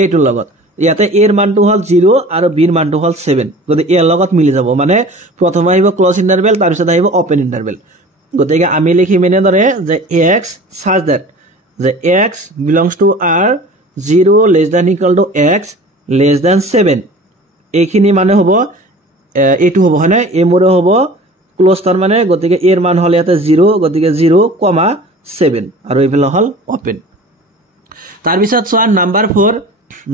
এইটো লগত ইয়াতে a এর মানটো হল 0 আৰু b এৰ মানটো হল 7 গতিকে এৰ লগত মিলি যাব মানে প্ৰথমে আহিব ক্লোজ ইন্টাৰভেল তাৰ পিছত আহিব ওপেন ইন্টাৰভেল গতিকে আমি লিখিম এনে ধৰে যে x such that যে x belongs to r 0 less than equal to x less than 7 এইখিনি মানে হ'ব এটো হ'ব হয়নে এ মোৰে হ'ব ক্লোজ তাৰ মানে গতিকে এৰ মান হল ইয়াতে 0 গতিকে 0, 7 আৰু এইফালে হল ওপেন তাৰ পিছত সোয়া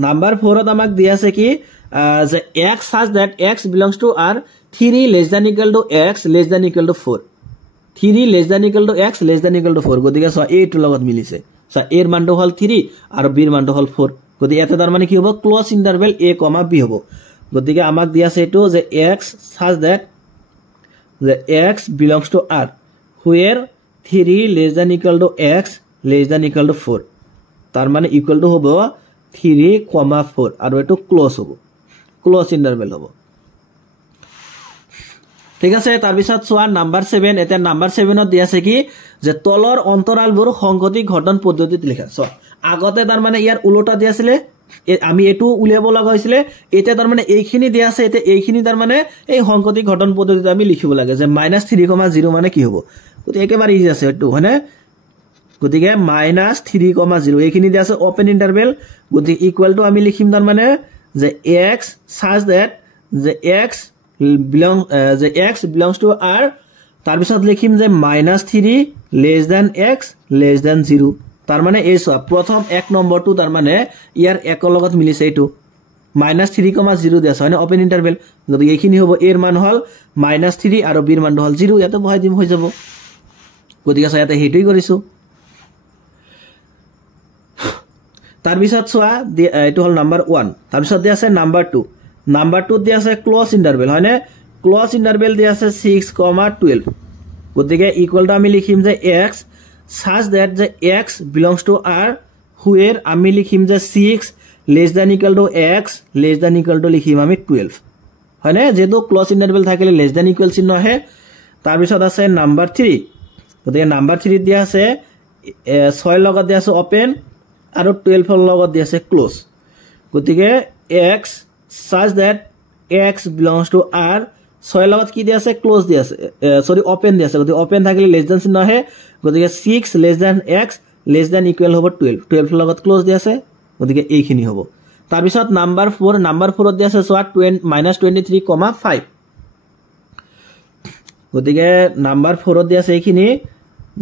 নাম্বার 4 ত আমাক দিয়া আছে কি যে x such that x belongs to r 3 less than equal to x less than equal to 4 3 less than equal to x less than equal to 4 গতিকে সোয়া এইটো লগত মিলিছে সোয়া এর মানটো হল 3 আৰু b এৰ মানটো হল 4 গতিকে এতে তাৰ মানে কি হ'ব ক্লোজ ইন্টারভেল a, b হ'ব গতিকে আমাক দিয়া আছে এটো যে x such that যে x belongs to r where 3 less than equal to x less than equal to 4 তাৰ মানে ইকুয়াল টু হ'ব 3, 4 আৰু এটো ক্লোজ হ'ব ক্লোজ ইন্টাৰভেল হ'ব ঠিক আছে তাৰ পিছত চোৱা নাম্বাৰ 7 এটা নাম্বাৰ 7ত দি আছে কি যে তলৰ অন্তৰালবোৰ সংহতি ঘটন পদ্ধতিত লিখা চোৱা আগতে তাৰ মানে ইয়াৰ উলটা দি আছিল আমি এটো উলিয়াব লগা হৈছিল এতিয়া তাৰ মানে এইখিনি দি আছে এতিয়া এইখিনি তাৰ মানে এই সংহতি ঘটন পদ্ধতিত আমি লিখিব লাগে যে -3,0 মানে কি হ'ব গতি একেবাৰে ইজি আছে এটো হয়নে গতিকে -3,0 এইখিনি দি আছে ওপেন ইন্টারভেল গতি ইকুয়াল টু আমি লিখিম তাৰ মানে যে x such that যে x belongs to r তাৰ পিছত লিখিম যে -3 less than x less than 0 তাৰ মানে এই সব প্ৰথম এক নম্বৰটো তাৰ মানে ইয়াৰ একৰ লগত মিলিছে এটো -3,0 দিয়া আছে না ওপেন ইন্টাৰভেল গতি এইখিনি হ'ব এৰ মান হল -3 আৰু b ৰ মান হল 0 ইয়াতে বহাই দিম হৈ যাব গতিকে ইয়াতে হেইটোই কৰিছো তাৰ পিছত চোৱা এটো হল নাম্বাৰ 1 তাৰ পিছত দি আছে নাম্বাৰ 2 দি আছে ক্লোজ ইন্টারভেল হয়নে ক্লোজ ইন্টারভেল দি আছে 6,12 গতিকে ইকুয়াল টু আমি লিখিম যে x such that the x belongs to r where আমি লিখিম যে 6 less than equal to x less than equal to লিখিম আমি 12 হয়নে যেটো ক্লোজ ইন্টারভেল থাকিলে less than equal চিহ্ন আহে তাৰ পিছত আছে নাম্বাৰ 3 গতিকে নাম্বাৰ 3 দি আছে 6 লগত দি আছে ওপেন আৰু 12 ৰ লগত দি আছে ক্লোজ গতিকে x such that x belongs to r 6 লগত কি দি আছে ক্লোজ দি আছে সরি ওপেন দি আছে গতি ওপেন থাকিলে লেস দ্যান চিহ্ন আহে গতিকে 6 less than x less than equal হ'ব 12 ৰ লগত ক্লোজ দি আছে গতিকে এইখিনি হ'ব তাৰ পিছত নাম্বাৰ 4 ত দি আছে সোৱা -23,5 গতিকে নাম্বাৰ 4 ত দি আছে এইখিনি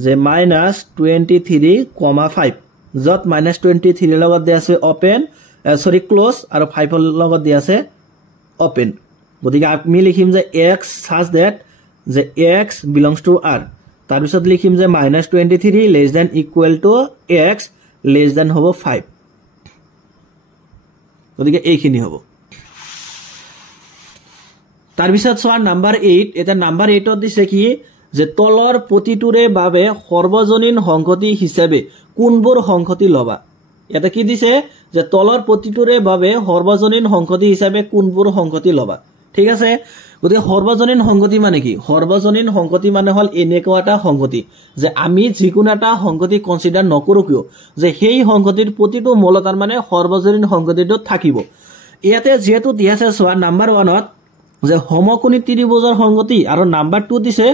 যে -23,5 যত -23 ৰ লগত দি আছে ওপেন সৰি ক্লোজ আৰু 5 ৰ লগত দি আছে ওপেন গতিকে আমি লিখিম যে x such that যে x belongs to r তাৰ পিছত লিখিম যে -23 less than equal to x less than হ'ব 5 গতিকে এইখিনি হ'ব তাৰ পিছত সোৱা নাম্বাৰ 8 এটা নাম্বাৰ 8 ত দিছে কি যে তলৰ প্ৰতিটোৰে বাবে সৰ্বজনীন সংহতি হিচাপে কোনবোৰ সংহতি লবা এটা কি দিছে যে তলৰ প্ৰতিটোৰে বাবে সৰ্বজনীন সংহতি হিচাপে কোনবোৰ সংহতি লবা ঠিক আছে গতি সৰ্বজনীন সংহতি মানে কি সৰ্বজনীন সংহতি মানে হল এনেকুৱা এটা সংহতি যে আমি যিকোনো এটা সংহতি কনসিডাৰ নকৰো কিয় যে সেই সংহতিৰ প্ৰতিটো মূল তাৰ মানে সৰ্বজনীন সংহতিটো থাকিব ইয়াতে যেটো দি আছে সোৱা নাম্বাৰ 1 ত যে সমকোণী ত্ৰিভুজৰ সংহতি আৰু নাম্বাৰ 2 দিছে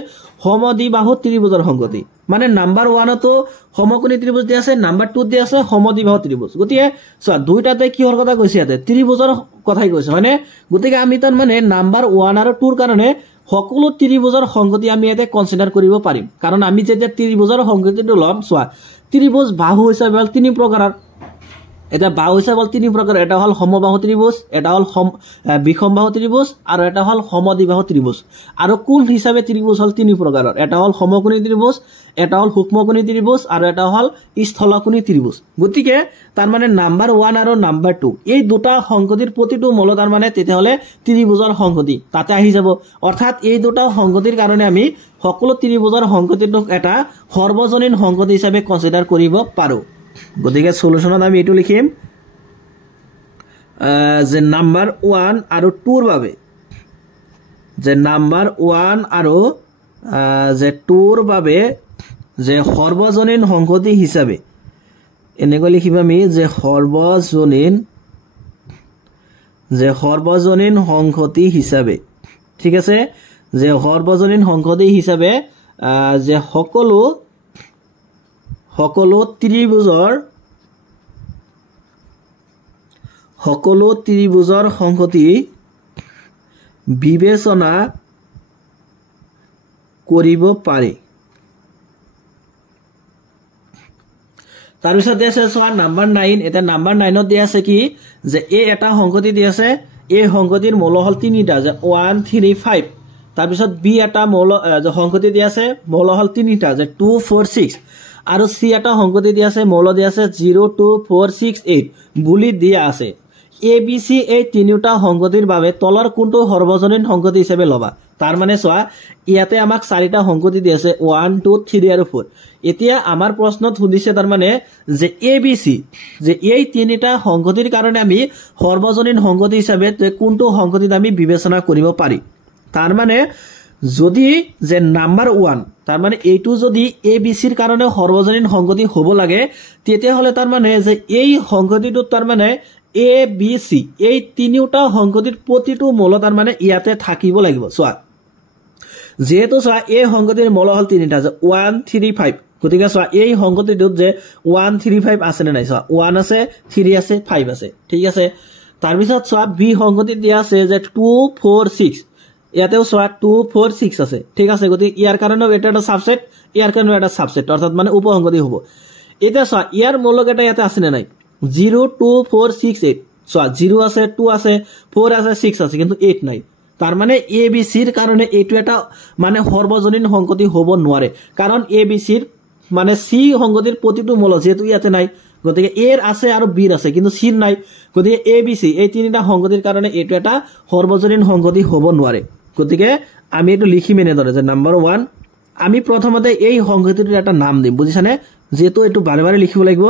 সমদ্বিবাহু ত্ৰিভুজৰ সংহতি মানে নাম্বাৰ 1 তো সমকোণী ত্ৰিভুজ দি আছে নাম্বাৰ 2 দি আছে সমদ্বিবাহু ত্ৰিভুজ গতিকে সোৱা দুইটাতে কিহৰ কথা কৈছে ইয়াতে ত্ৰিভুজৰ কথাই কৈছে মানে গতিকে আমি তাৰ মানে নাম্বাৰ 1 আৰু 2 ৰ কাৰণে সকলো ত্ৰিভুজৰ সংহতি আমি ইয়াতে কনসিডাৰ কৰিব পাৰিম কাৰণ আমি যেতিয়া ত্ৰিভুজৰ সংহতিটো লম সোৱা ত্ৰিভুজ বাহু হিচাপে হল তিনি প্ৰকাৰৰ এটা বাহু হিচাপে হল তিনি প্ৰকাৰ এটা হল সমবাহু ত্ৰিভুজ এটা হল বিষমবাহু ত্ৰিভুজ আৰু এটা হল সমদ্বিবাহু ত্ৰিভুজ আৰু কোণ হিচাপে ত্ৰিভুজ হল তিনি প্ৰকাৰৰ এটা হল সমকোণী ত্ৰিভুজ এটা হল সূক্ষ্মকোণী ত্ৰিভুজ আৰু এটা হল স্থলকোণী ত্ৰিভুজ গতিকে তাৰ মানে নাম্বাৰ 1 আৰু নাম্বাৰ 2 এই দুটা সংহতিৰ প্ৰতিটো মূল তাৰ মানে তেতিয়াহলে ত্ৰিভুজৰ সংহতি তাতে আহি যাব অৰ্থাৎ এই দুটা সংহতিৰ কাৰণে আমি সকলো ত্ৰিভুজৰ সংহতিটোক এটা সৰ্বজনীন সংহতি হিচাপে কনসিডাৰ কৰিব পাৰো গতিকে সলিউশনত আমি এটো লিখিম যে নাম্বাৰ 1 আৰু 2 ৰ বাবে যে নাম্বাৰ 1 আৰু যে 2 ৰ বাবে যে সৰ্বজনীন সংহতি হিচাপে এনেকৈ লিখিম আমি যে সৰ্বজনীন সংহতি হিচাপে ঠিক আছে যে সৰ্বজনীন সংহতি হিচাপে যে সকলো ত্ৰিভুজৰ সংহতি বিবেচনা কৰিব পাৰি তাৰ পিছত আছে সোৱা নাম্বাৰ 9 এটা নাম্বাৰ 9 ত দি আছে কি যে এই এটা সংহতি দি আছে এই সংহতিৰ মূল হল তিনিটা যে 1 3 5 তাৰ পিছত বি এটা মূল যে সংহতি দি আছে মূল হল তিনিটা যে 2 4 6 আৰু সি এটা সংহতি দি আছে মূল দি আছে 0 2 4 6 8 বুলি দিয়া আছে এ বি সি এই তিনিটা সংহতিৰ বাবে তলৰ কোনটো সৰ্বজনীন সংহতি হিচাপে লবা তাৰ মানে সোৱা ইয়াতে আমাক চাৰিটা সংহতি দি আছে 1 2 3 আৰু 4 এতিয়া আমাৰ প্ৰশ্নত সুধিছে তাৰ মানে যে এ বি সি যে এই তিনিটা সংহতিৰ কাৰণে আমি সৰ্বজনীন সংহতি হিচাপে কোনটো সংহতিত আমি বিবেচনা কৰিব পাৰি তাৰ মানে যদি যে নাম্বাৰ 1 তাৰ মানে এইটো যদি এ বি সিৰ কাৰণে সৰ্বজনীন সংগতি হ'ব লাগে তেতিয়া হলে তার মানে যে এই সংগতিটো তার মানে এ বি সি এই তিনিটা সংগতিৰ প্ৰতিটো মৌল তাৰ মানে ইয়াতে থাকিব লাগিব সোয়া যেহেতু সোয়া এই সংগতিৰ মৌল হল তিনিটা যে 1 3 5 গতিকে সোয়া এই সংগতিটোত যে 1 3 5 আছে নে নাই সোয়া 1 আছে 3 আছে 5 আছে ঠিক আছে তাৰ পিছত সোয়া বি সংগতি দিয়া আছে যে 2 4 6 ইয়াতেও সোয়া 2 4 6 আছে ঠিক আছে গতি ইয়াৰ কাৰণে এটা সাবসেট ইয়াৰ কাৰণে এটা সাবসেট অৰ্থাৎ মানে উপসংগতি হ'ব এটা সোয়া ইয়াৰ মৌলক এটা ইয়াতে আছে নে নাই 0 2 4 6 8 সোয়া 0 আছে 2 আছে 4 আছে 6 আছে কিন্তু 8 নাই তার মানে এ বি সিৰ কাৰণে এইটো এটা মানে সৰ্বজনীন সংগতি হ'ব নোৱাৰে কাৰণ এ বি সিৰ মানে সি সংগতিৰ প্ৰতিটো মৌল যেটো ইয়াতে নাই গতিকে এৰ আছে আৰু বিৰ আছে কিন্তু সিৰ নাই গতিকে এ বি সি এই তিনিটা সংগতিৰ কাৰণে এইটো এটা সৰ্বজনীন সংগতি হ'ব নোৱাৰে গতিকে আমি এটো লিখি মেনে ধৰে যে নাম্বাৰ 1 আমি প্ৰথমতে এই সংগতিটোৰ এটা নাম দিম বুজিছানে যেটো এটো বাৰে বাৰে লিখিব লাগিব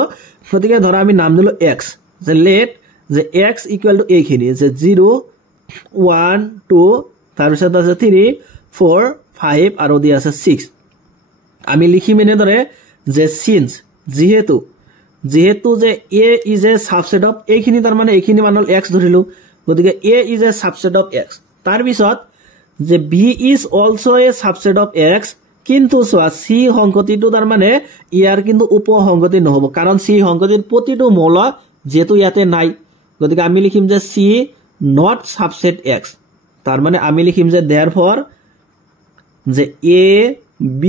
গতিকে ধৰা আমি নাম দিলো x যে লেট যে x ইকুয়াল টু এইখিনি যে 0 1 2 তাৰ পিছত আছে 3 4 5 আৰু দি আছে 6 আমি লিখি মেনে ধৰে যে সিন্স যেহেতু যে a is a subset of এইখিনি তাৰ মানে এইখিনি মান হল x ধৰিলো গতিকে a is a subset of x তাৰ পিছত যে b is also a subset of x কিন্তু সোয়া c সংগতিটো তাৰ মানে ইয়াৰ কিন্তু উপসংগতি নহব কাৰণ c সংগতিৰ প্ৰতিটো মৌল যেটো ইয়াতে নাই গতিকে আমি লিখিম যে c not subset x তার মানে আমি লিখিম যে therefore যে a b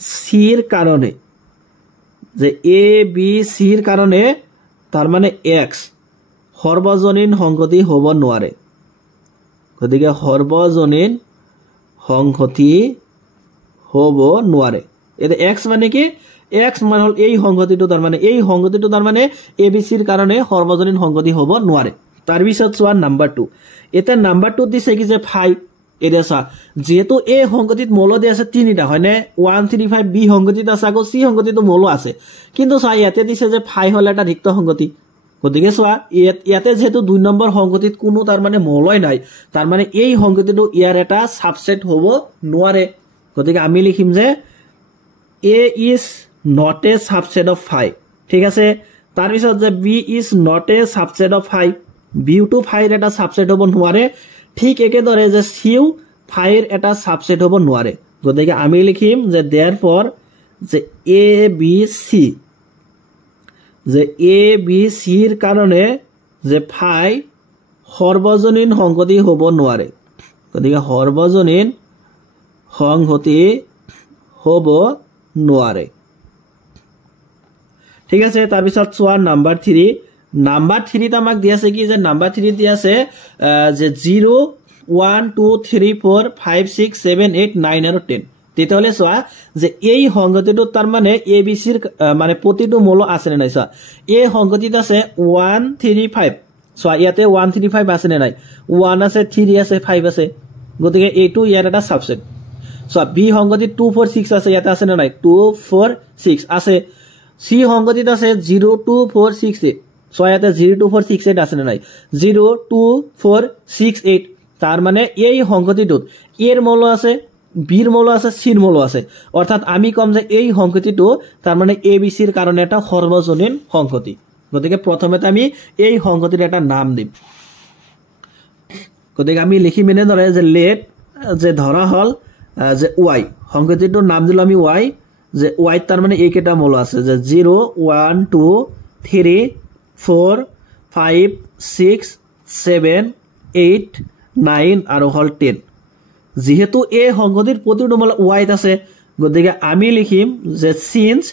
c এর কারণে যে a b c এর কারণে তার মানে x সর্বজনীন সংগতি হ'ব নোৱাৰে গতিকে সৰ্বজনীন সংগতি হ'ব নোৱাৰে এতে x মানে কি x মানে হল এই সংগতিটো তার মানে a b c এর কারণে সর্বজনীন সংগতি হ'ব নোৱাৰে তাৰ পিছত সোয়া নাম্বার 2 এটা নাম্বার 2 দিছে কি যে 5 এটা সা যেহেতু এ সংগতিত মৌল দি আছে তিনিটা হয়নে 1 3 5 বি সংগতিত আছে আকৌ সি সংগতিটো মৌল আছে কিন্তু সা ইয়াতে দিছে যে 5 হল এটা ৰিক্ত সংগতি গতিকে সোয়া ইয়াতে যেহেতু 2 নম্বৰ সংগতিত কোনো তাৰ মানে মৌলই নাই তাৰ মানে এই সংগতিটো ইয়াৰ এটা সাবসেট হ'ব নোৱাৰে গতিকে আমি লিখিম যে a is not a subset of 5 ঠিক আছে তাৰ পিছত যে b is not a subset of 5 B to 5 এটা সাবসেট হ'ব নোৱাৰে ঠিক একেদৰে যে সিউ 5 এটা সাবসেট হ'ব নোৱাৰে গতিকে আমি লিখিম যে therefore যে a b c যে a b c এর কারণে যে 5 সর্বজনীন সংগতি হ'ব নোৱাৰে গতিকে সৰ্বজনীন সংগতি হ'ব নোৱাৰে ঠিক আছে তাৰ পিছত সোয়া নাম্বার 3 নাম্বার 3 আমাক দি আছে কি যে নাম্বার 3 দি আছে যে 0 1 2 3 4 5 6 7 8 9 আৰু 10 তেতিয়াহলে সোয়া যে এই সংগতিটো তাৰ মানে এ বি সিৰ মানে প্ৰতিটো মৌল আছে নে নাই সোয়া এই সংগতিত আছে 1 3 5 সোয়া ইয়াতে 1 3 5 আছে নে নাই 1 আছে 3 আছে 5 আছে গতিকে এইটো ইয়াৰ এটা সাবসেট সোয়া বি সংগতিত 2 4 6 আছে ইয়াতে আছে নে নাই 2 4 6 আছে সি সংগতিত আছে 0 2 4 6 8 সোয়াতে 0 2 4 6 8 আছে নে নাই 0 2 4 6 8 তার মানে এই সংগতিটোত এর মৌল আছে বিৰ মৌল আছে সিৰ মৌল আছে অৰ্থাৎ আমি কম যে এই সংগতিটো তাৰ মানে এ বি সিৰ কাৰণে এটা সৰ্বজনীন সংগতি গতিকে প্ৰথমতে আমি এই সংগতিৰ এটা নাম দিম গতিকে আমি লিখি মেনে ধৰে যে লেট যে ধৰা হল যে y সংগতিটোৰ নাম দিলো আমি y যে y তার মানে এই কেটা মৌল আছে যে 0 1 2 3 4 5 6 7 8 9 আৰু হল 10 যেহেতু এই সংগতিৰ প্ৰতিটো মৌল y আছে গতিকে আমি লিখিম যে সিন্স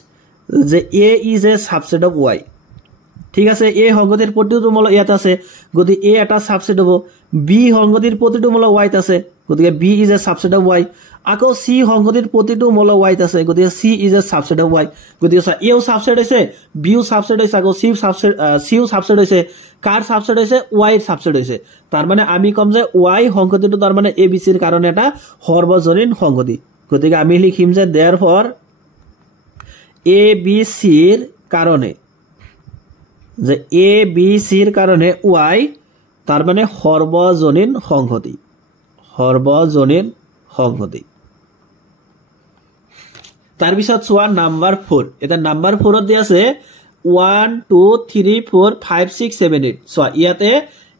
যে a is a subset of y ঠিক আছে এই সংগতিৰ প্ৰতিটো মৌল ইয়াত আছে গতিকে a এটা সাবসেট হ'ব b সংগতিৰ প্ৰতিটো মৌল y আছে গতিকে b is a subset of y আকৌ c সংগতিৰ প্ৰতিটো মৌল y আছে গতিকে c is a subset of y গতিকে a ও সাবসেট হৈছে b ও সাবসেট হৈছে আকৌ c ও সাবসেট হৈছে কাৰ সাবসেট হৈছে y এর সাবসেট হৈছে তার মানে আমি কম যে y সংগতিটো তার মানে a b c এর কারণে এটা সর্বজনীন সংগতি গতিকে আমি লিখিম যে therefore a b c এর কারণে যে a b c এর কারণে y তার মানে সর্বজনীন সংগতি সংহতি তার পিছত চোৱা নাম্বাৰ 4 এটা নাম্বাৰ 4 দি আছে 1 2 3 4 5 6 7 8 সো ইয়াতে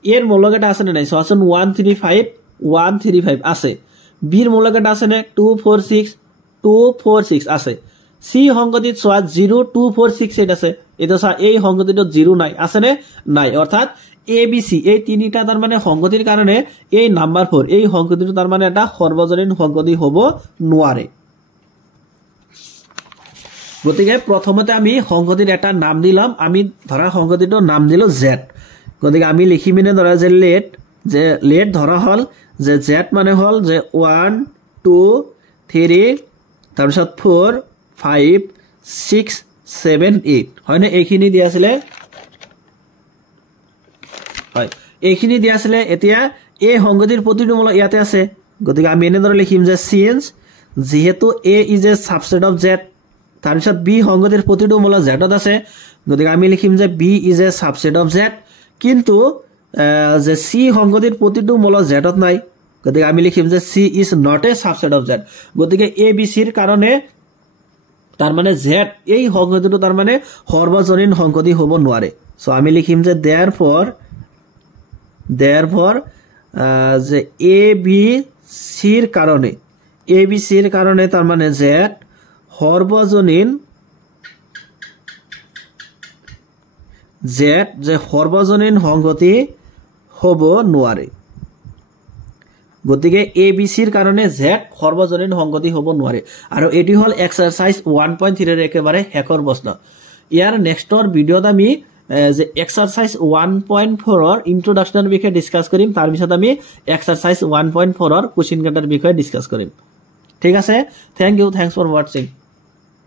এর মূলকেটা আছে নাই সোয়াছন 135 আছে বির মূলকেটা আছে না 246 আছে সি সংগতিত সোয়া 02468 আছে এটা সা এই সংগতিত 0 নাই আছে না নাই অর্থাৎ এবিসি এই তিনিটা তার মানে সংগতির কারণে এই নাম্বার 4 এই সংগতিটো তার মানে এটা সর্বজনীন সংগতি হব নোৱাৰে গতিকে প্ৰথমতে আমি সংগতিৰ এটা নাম দিলাম আমি ধৰা সংগতিটোৰ নাম দিলো জেড গতিকে আমি লিখিমিনে ধৰা যে লেট ধৰা হল যে জেড মানে হল যে 1 2 3 তাৰপিছত 4 5 6 7 8 হয়নে এইখিনি দিয়া আছিল হয় এইখিনি দিয়া আছিল এতিয়া এই সংগতিৰ প্ৰতিটো মূল ইয়াতে আছে গতিকে আমি এনে ধৰা লিখিম যে সিন্স যেহেতু A is a subset of Z তাৰপিছত বি সংগতিৰ প্ৰতিটো মূল জেডত আছে গতিকে আমি লিখিম যে B is a subset of Z কিন্তু যে সি সংগতিৰ প্ৰতিটো মূল জেডত নাই গতিকে আমি লিখিম যে C is not a subset of Z গতিকে এ বি সিৰ কাৰণে তাৰ মানে জেড এই সংগতিটো তাৰ মানে সৰ্বজনীন সংগতি হ'ব নোৱাৰে সো আমি লিখিম যে therefore যে এ বি সিৰ কাৰণে তাৰ মানে জেড সৰ্বজনীন সংগতি হ'ব নোৱাৰে গতিকে এ বি সিৰ কাৰণে জেড সৰ্বজনীন সংগতি হ'ব নোৱাৰে আৰু এটি হল এক্সাৰসাইজ 1.3 এৰ একেবাৰে হেকৰ প্ৰশ্ন ইয়াৰ নেক্সটৰ ভিডিওত আমি যে এক্সাৰসাইজ 1.4 এৰ ইন্ট্ৰোডাকশনৰ বিষয়ে ডিসকাস কৰিম তাৰ পিছত আমি এক্সাৰসাইজ 1.4 এৰ কোশ্চেন কাটাৰ বিষয়ে ডিসকাস কৰিম ঠিক আছে thank you thanks for watching